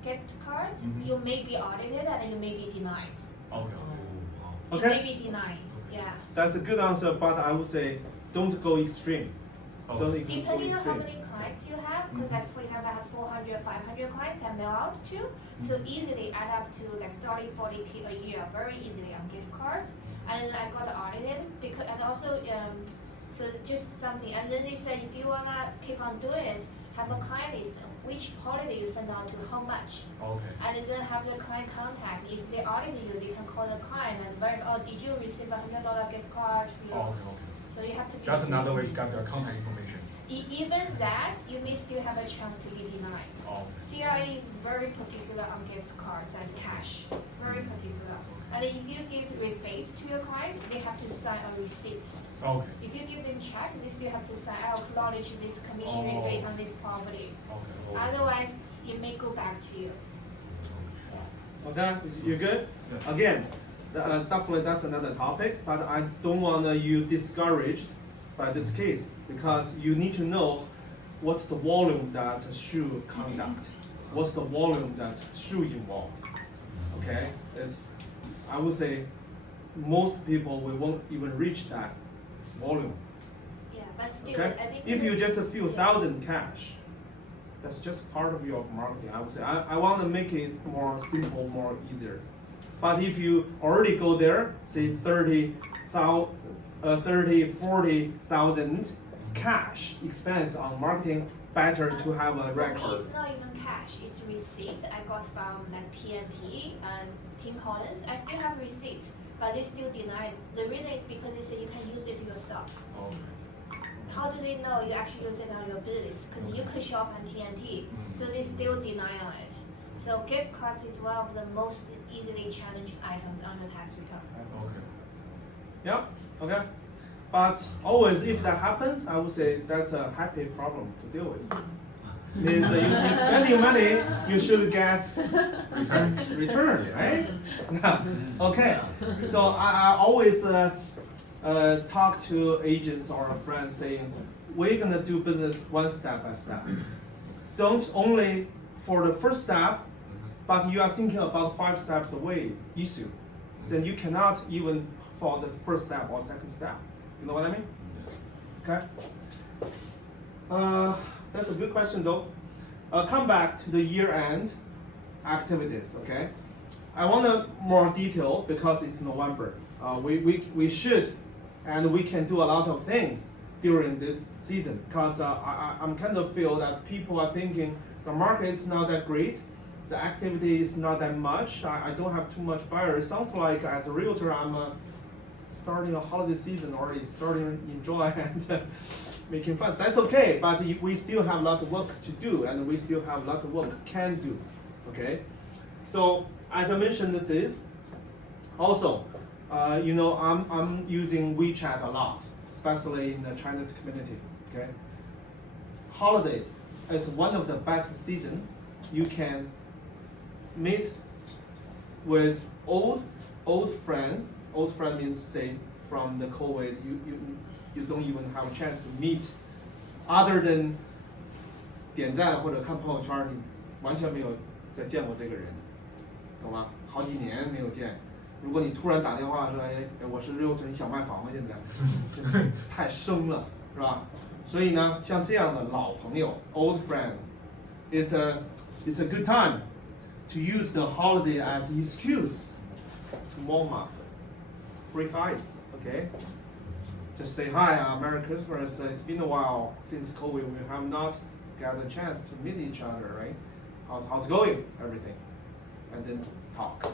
gift cards. You may be audited and you may be denied. You may be denied. Yeah. That's a good answer, but I would say don't go extreme. Oh. Don't go Depending on how extreme. many clients you have, because like for example, I have 400, 500 clients I mail out to, so easily add up to like 30, 40K a year, very easily on gift cards. And then I got audited because, and also, so just something. And then they said if you wanna keep on doing it, have a client list. Which holiday you send out to, how much, and then have the client contact. If they audit you, they can call the client and verify. Oh, did you receive $100 gift card? You know. So you have to be. That's another way to get their contact information. Even that, you may still have a chance to be denied. CRA is very particular on gift cards and cash, very particular. And if you give rebate to your client, they have to sign a receipt. If you give them check, they still have to sign, I acknowledge this commission rebate on this property. Otherwise, it may go back to you. Okay, you good? Again, definitely that's another topic, but I don't want you discouraged by this case because you need to know what's the volume that should conduct, what's the volume that should involve. Okay, I would say most people we won't even reach that volume. Yeah, but still, Okay, I think if you this- just a few thousand cash, that's just part of your marketing. I would say I want to make it more simple, more easier. But if you already go there, say 40,000 cash expense on marketing, better to have a For me, record. it's not even cash, it's receipt I got from like TNT and Tim Hortons. I still have receipts, but they still denied. The reason is because they say you can use it yourself. How do they know you actually use it on your business? Because you could shop on TNT, so they still deny on it. So gift cards is one of the most easily challenged items on your tax return. Yeah, okay. But always, if that happens, I would say that's a happy problem to deal with. Means you spending money, you should get return, right? Okay. So I always talk to agents or friends saying, we're gonna do business one step by step. Don't only for the first step, but you are thinking about 5 steps away issue. then you cannot even follow the first step or second step. You know what I mean? Okay. That's a good question though. Come back to the year-end activities. Okay. I want more detail because it's November. We should and we can do a lot of things during this season because I'm kind of feel that people are thinking the market is not that great, the activity is not that much, I don't have too much buyers. Sounds like as a realtor I'm starting a holiday season already, starting to enjoy and making fun. That's okay, but we still have a lot of work to do and we still have a lot of work can do. Okay, so as I mentioned this, also you know I'm using WeChat a lot, especially in the Chinese community. Okay, holiday is one of the best season you can meet with old friends. Old friend means say from the COVID you don't even have a chance to meet, other than 点赞或者看朋友圈，你完全没有再见过这个人，懂吗？好几年没有见。如果你突然打电话说，哎，我是 realtor， 你想卖房吗？现在太生了，是吧？所以呢，像这样的老朋友 ，old friend，it's a good time to use the holiday as an excuse to warm up, break ice. Okay, just say hi, Merry Christmas. It's been a while since COVID. We have not got a chance to meet each other, right? How's it going? Everything, and then talk.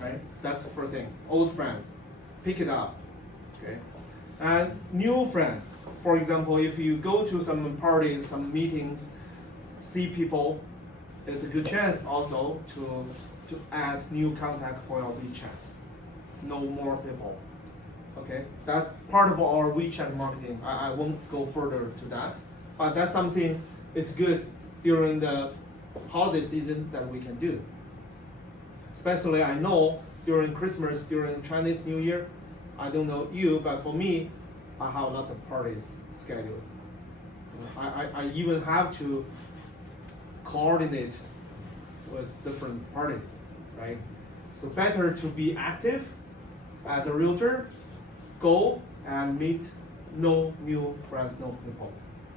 Right? That's the first thing. Old friends, pick it up. Okay, and new friends. For example, if you go to some parties, some meetings, see people, it's a good chance also to add new contact for your WeChat. Know more people. Okay, that's part of our WeChat marketing. I won't go further to that, but that's something it's good during the holiday season that we can do. Especially I know during Christmas, during Chinese New Year, I don't know you, but for me, I have a lot of parties scheduled. I even have to coordinate with different parties, right? So better to be active as a realtor, go and meet no new friends, no people,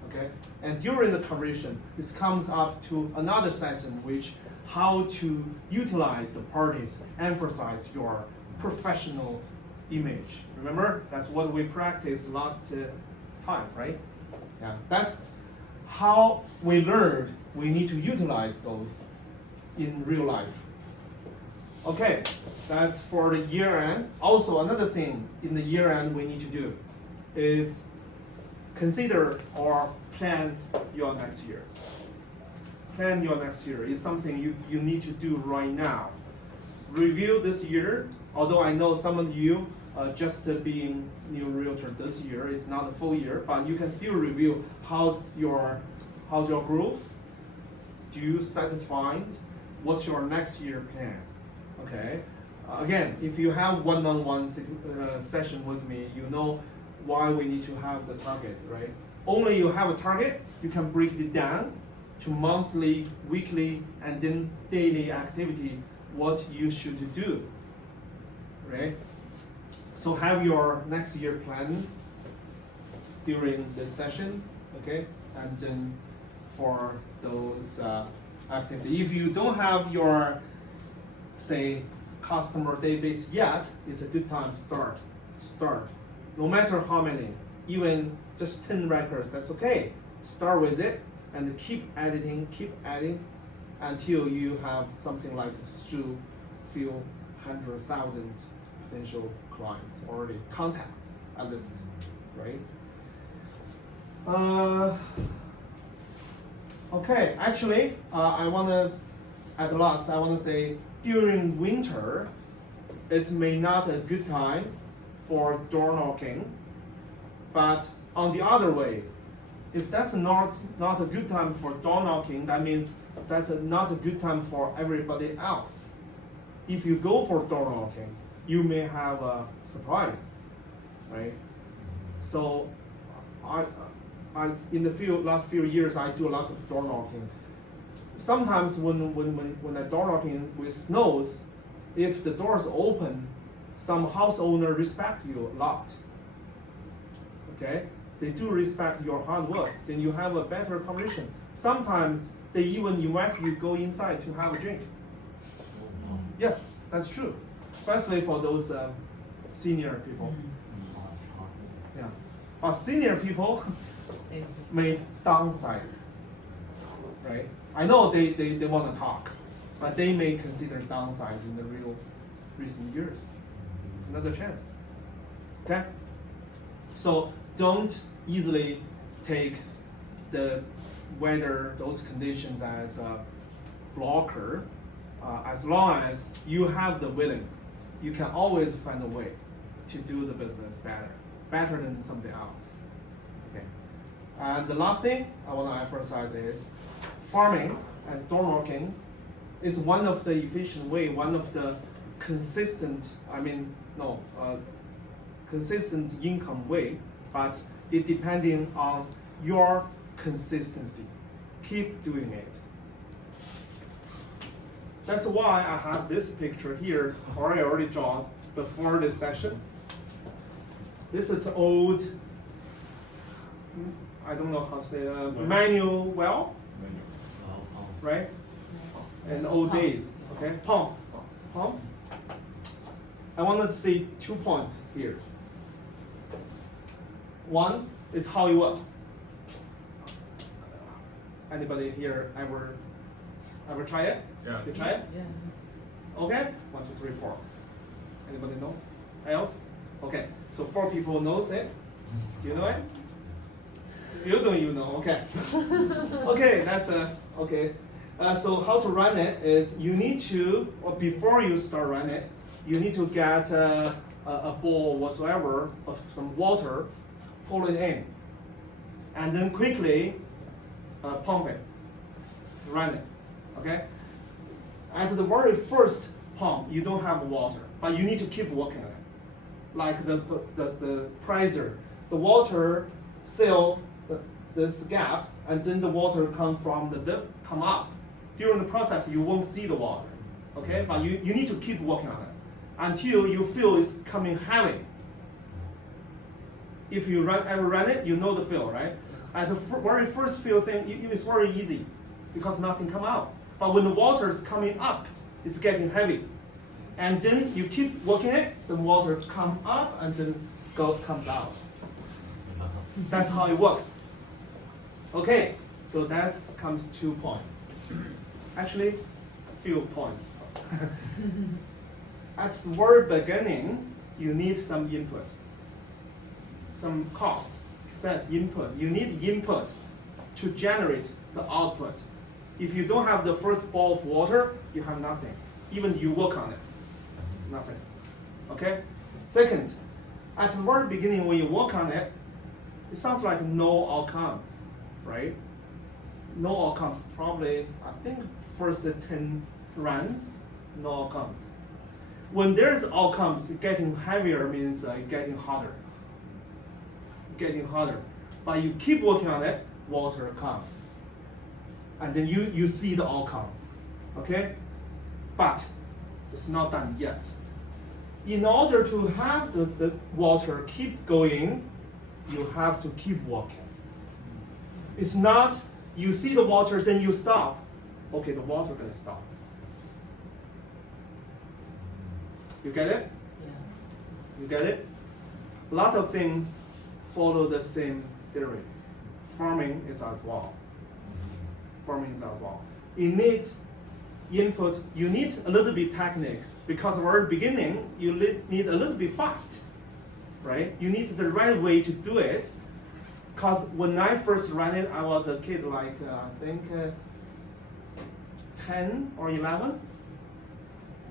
okay? And during the conversation, this comes up to another session, which how to utilize the parties, emphasize your professional image. Remember, that's what we practiced last time, right? Yeah, that's how we learned we need to utilize those in real life. Okay, that's for the year end. Also, another thing in the year end we need to do is consider or plan your next year. Plan your next year is something you need to do right now. Review this year, although I know some of you just being new realtor this year is not a full year, but you can still review how's your growth. Do you satisfied? What's your next year plan? Okay. Again, if you have one-on-one session with me, you know why we need to have the target, right? Only you have a target, you can break it down to monthly, weekly, and then daily activity, what you should do, right? So have your next year plan during this session, okay? And then for those activities, if you don't have your, say, customer database yet, it's a good time to start. No matter how many, even just 10 records, that's okay. Start with it and keep adding until you have something like few 100,000 potential clients already, contacts at least, right? Okay, actually, at last, I want to say during winter, it may not a good time for door knocking, but on the other way, if that's not a good time for door knocking, that means that's not a good time for everybody else. If you go for door knocking, you may have a surprise, right? So, in the last few years, I do a lot of door knocking. Sometimes when I door knocking with snows, if the door is open, some house owner respect you a lot. Okay, they do respect your hard work. Then you have a better conversation. Sometimes they even invite you go inside to have a drink. Yes, that's true, especially for those senior people. Yeah, but senior people may downsize, right? I know they want to talk, but they may consider downsize in the real recent years. It's another chance. Okay? So don't easily take the weather, those conditions as a blocker. As long as you have the willing, you can always find a way to do the business better than somebody else. Okay. And the last thing I want to emphasize is farming and door knocking is one of the efficient way, one of the consistent income way, but it depending on your consistency. Keep doing it. That's why I have this picture here, or I already drawn before this session. This is old, I don't know how to say, manual well, right? In old days, okay? Pump. I want to say 2 points here. One is how it works. Anybody here ever try it? Yes. You try it? Yeah. Okay? 1, 2, 3, 4. Anybody know? Else? Okay. So 4 people knows it. Do you know it? You don't even know. Okay. Okay. That's okay. So how to run it is you need to, or before you start running it, you need to get a bowl whatsoever of some water, pour it in, and then quickly pump it, run it. Okay. At the very first pump, you don't have water, but you need to keep working on it. Like the pressure, the water seal this gap, and then the water come from the dip, come up. During the process, you won't see the water, okay? But you need to keep working on it until you feel it's coming heavy. If you ever run it, you know the feel, right? At the very first feel thing, it's very easy because nothing come out. But when the water is coming up, it's getting heavy. And then you keep working it, the water come up and then comes out. That's how it works. Okay, so that comes 2 points. Actually, few points. At the very beginning, you need some input, some cost, expense, input. You need input to generate the output. If you don't have the first bowl of water, you have nothing. Even you work on it, nothing. Okay? Second, at the very beginning when you work on it, it sounds like no outcomes, right? No outcomes, probably, I think first 10 runs, no outcomes. When there's outcomes, getting heavier means getting harder. Getting harder. But you keep working on it, water comes. And then you see the outcome, okay? But it's not done yet. In order to have the water keep going, you have to keep working. It's not you see the water, then you stop. Okay, the water gonna stop. You get it? Yeah. You get it? A lot of things follow the same theory. Farming is as well. Farming is as well. You need input, you need a little bit technique because at the very beginning, you need a little bit fast, right? You need the right way to do it. Because when I first ran it, I was a kid like, I think 10 or 11.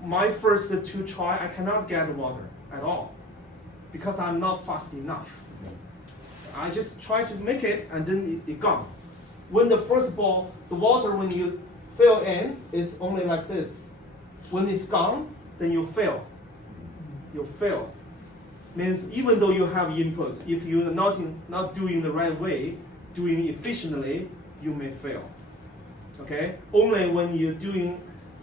My first 2 try, I cannot get water at all because I'm not fast enough. I just try to make it and then it gone. When the first ball, the water when you fill in is only like this. When it's gone, then you fail. You fail. Means even though you have input, if you're not doing the right way, doing efficiently, you may fail. Okay? Only when you're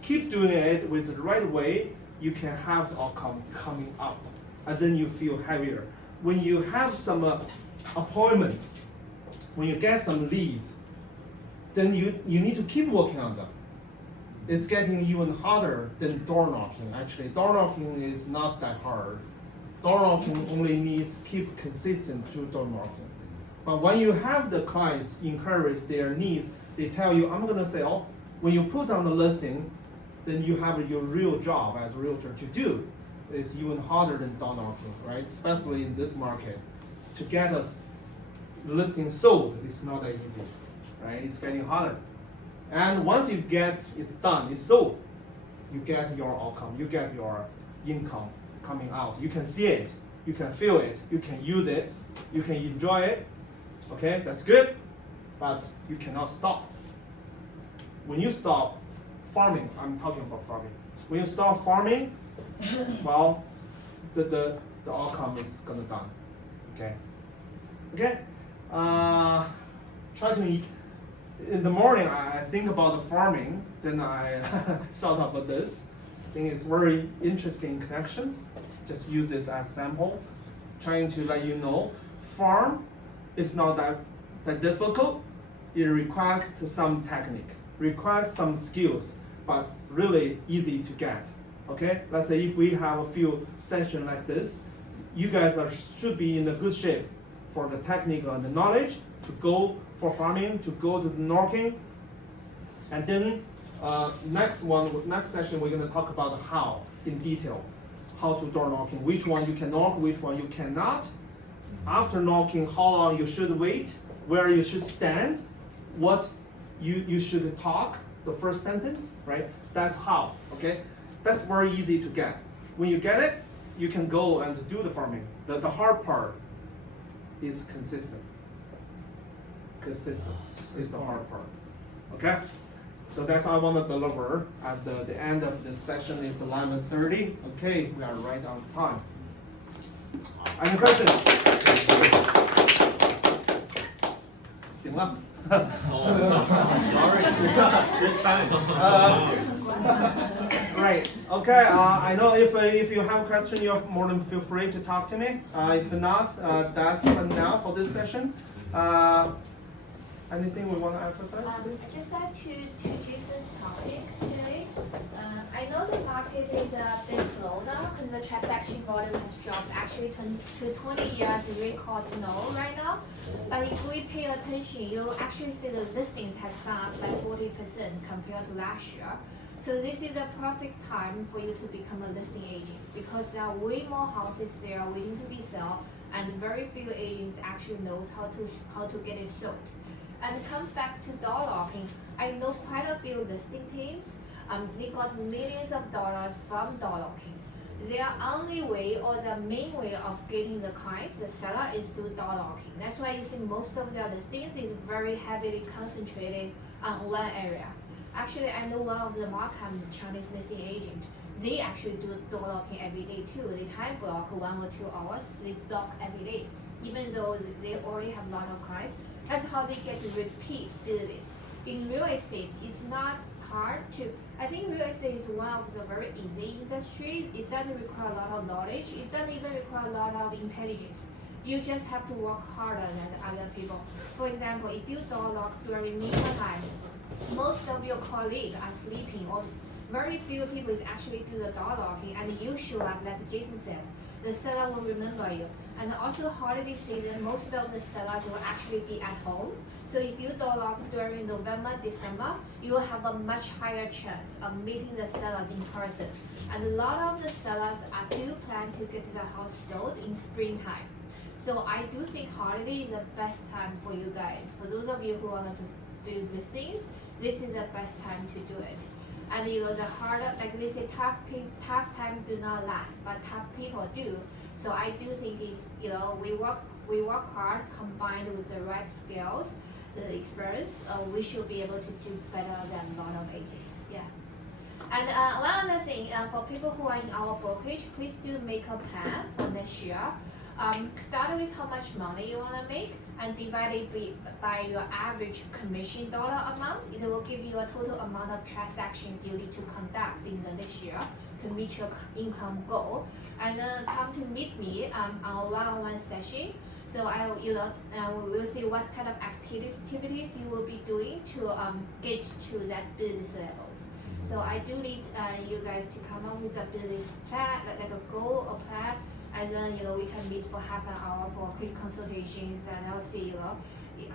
keep doing it with the right way, you can have the outcome coming up, and then you feel heavier. When you have some appointments, when you get some leads, then you need to keep working on them. It's getting even harder than door knocking. Actually, door knocking is not that hard. Door knocking only needs keep consistent through door knocking. But when you have the clients encourage their needs, they tell you, I'm gonna sell. When you put on the listing, then you have your real job as a realtor to do. It's even harder than door knocking, right? Especially in this market. To get a listing sold, it's not that easy, right? It's getting harder. And once you get it done, it's sold, you get your outcome, you get your income coming out. You can see it, you can feel it, you can use it, you can enjoy it. Okay, that's good, but you cannot stop. When you stop farming, I'm talking about farming. When you stop farming, well, the outcome is gonna done. Okay. Okay. Try to eat. In the morning, I think about the farming. Then I thought about this. I think it's very interesting connections. Just use this as sample, trying to let you know, farm is not that difficult. It requires some technique, requires some skills, but really easy to get. Okay, let's say if we have a few sessions like this, you guys should be in a good shape for the technique and the knowledge to go for farming, to go to the knocking. And then next session, we're going to talk about how in detail, how to door knocking, which one you can knock, which one you cannot. After knocking, how long you should wait, where you should stand, what you should talk, the first sentence, right? That's how, okay? That's very easy to get. When you get it, you can go and do the farming. The hard part is consistent. Consistent is the hard part, okay? So that's how I want to deliver. At the end of this session is 11:30. Okay, we are right on time. Any questions? 行了。 Sorry, good time. Great. Okay. I know if you have a question, you're more than feel free to talk to me. If not, that's for now for this session. Anything we want to emphasize? I just like to Jason's topic today. I know the market is a bit slow now because the transaction volume has dropped actually to 20 years record low right now. But if we pay attention, you'll actually see the listings has gone up by 40% compared to last year. So this is a perfect time for you to become a listing agent because there are way more houses there waiting to be sold, and very few agents actually knows how to get it sold. And it comes back to door knocking. I know quite a few listing teams. They got millions of dollars from door knocking. Their only way or the main way of getting the clients, the seller, is through door knocking. That's why you see most of their listings is very heavily concentrated on one area. Actually, I know one of the Markham Chinese listing agent. They actually do door knocking every day too. They time block 1 or 2 hours. They block every day, even though they already have a lot of clients. That's how they get repeat business. In real estate, it's not hard to. I think real estate is one of the very easy industry. It doesn't require a lot of knowledge. It doesn't even require a lot of intelligence. You just have to work harder than other people. For example, if you door knock during midnight, most of your colleagues are sleeping, or very few people is actually do the door knocking, and you show up like Jason said. The seller will remember you. And also holiday season, most of the sellers will actually be at home. So if you door knock during November, December, you will have a much higher chance of meeting the sellers in person. And a lot of the sellers do plan to get the house sold in springtime. So I do think holiday is the best time for you guys. For those of you who want to do listings, this is the best time to do it. And the harder, like they say, tough time do not last, but tough people do. So I do think if we work hard combined with the right skills, the experience, we should be able to do better than a lot of agents. Yeah. And one other thing, for people who are in our brokerage, please do make a plan for next year. Start with how much money you want to make. and divide it by your average commission dollar amount, it will give you a total amount of transactions you need to conduct in this year to reach your income goal. And then come to meet me on a one-on-one session. So we'll see what kind of activities you will be doing to get to that business levels. So I do need you guys to come up with a business plan, like a goal or plan, and then we can meet for half an hour for quick consultations, and I'll see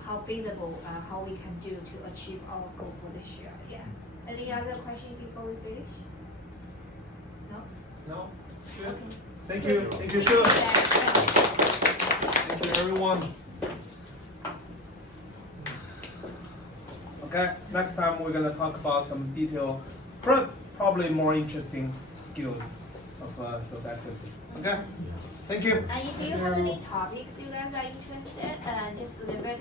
how feasible how we can do to achieve our goal for this year. Yeah. Any other questions before we finish? No. No. Good. Okay. Thank you. Thank you, Shu. Thank you, everyone. Okay, next time we're gonna talk about some detail, probably more interesting skills of those activities. Okay, thank you. And if you have any topics you guys are interested, just leave it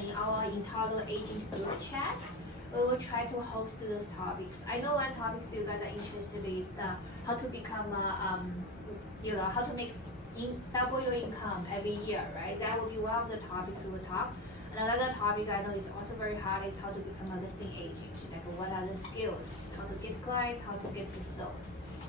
in our internal agent group chat. We will try to host those topics. I know one topics you guys are interested is how to become how to make double your income every year, right? That will be one of the topics we will talk. And another topic I know is also very hard is how to become a listing agent. Like what are the skills, how to get clients, how to get it sold.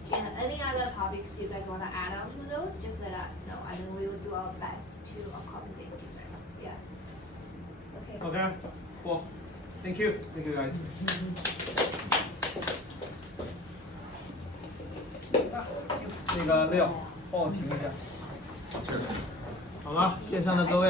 Yeah, any other topics you guys want to add on to those, just let us know. And then we will do our best to accommodate you guys. Yeah. Okay. Okay, cool. Thank you. Thank you, guys. 那个6，帮我停一下。好了，线上的各位。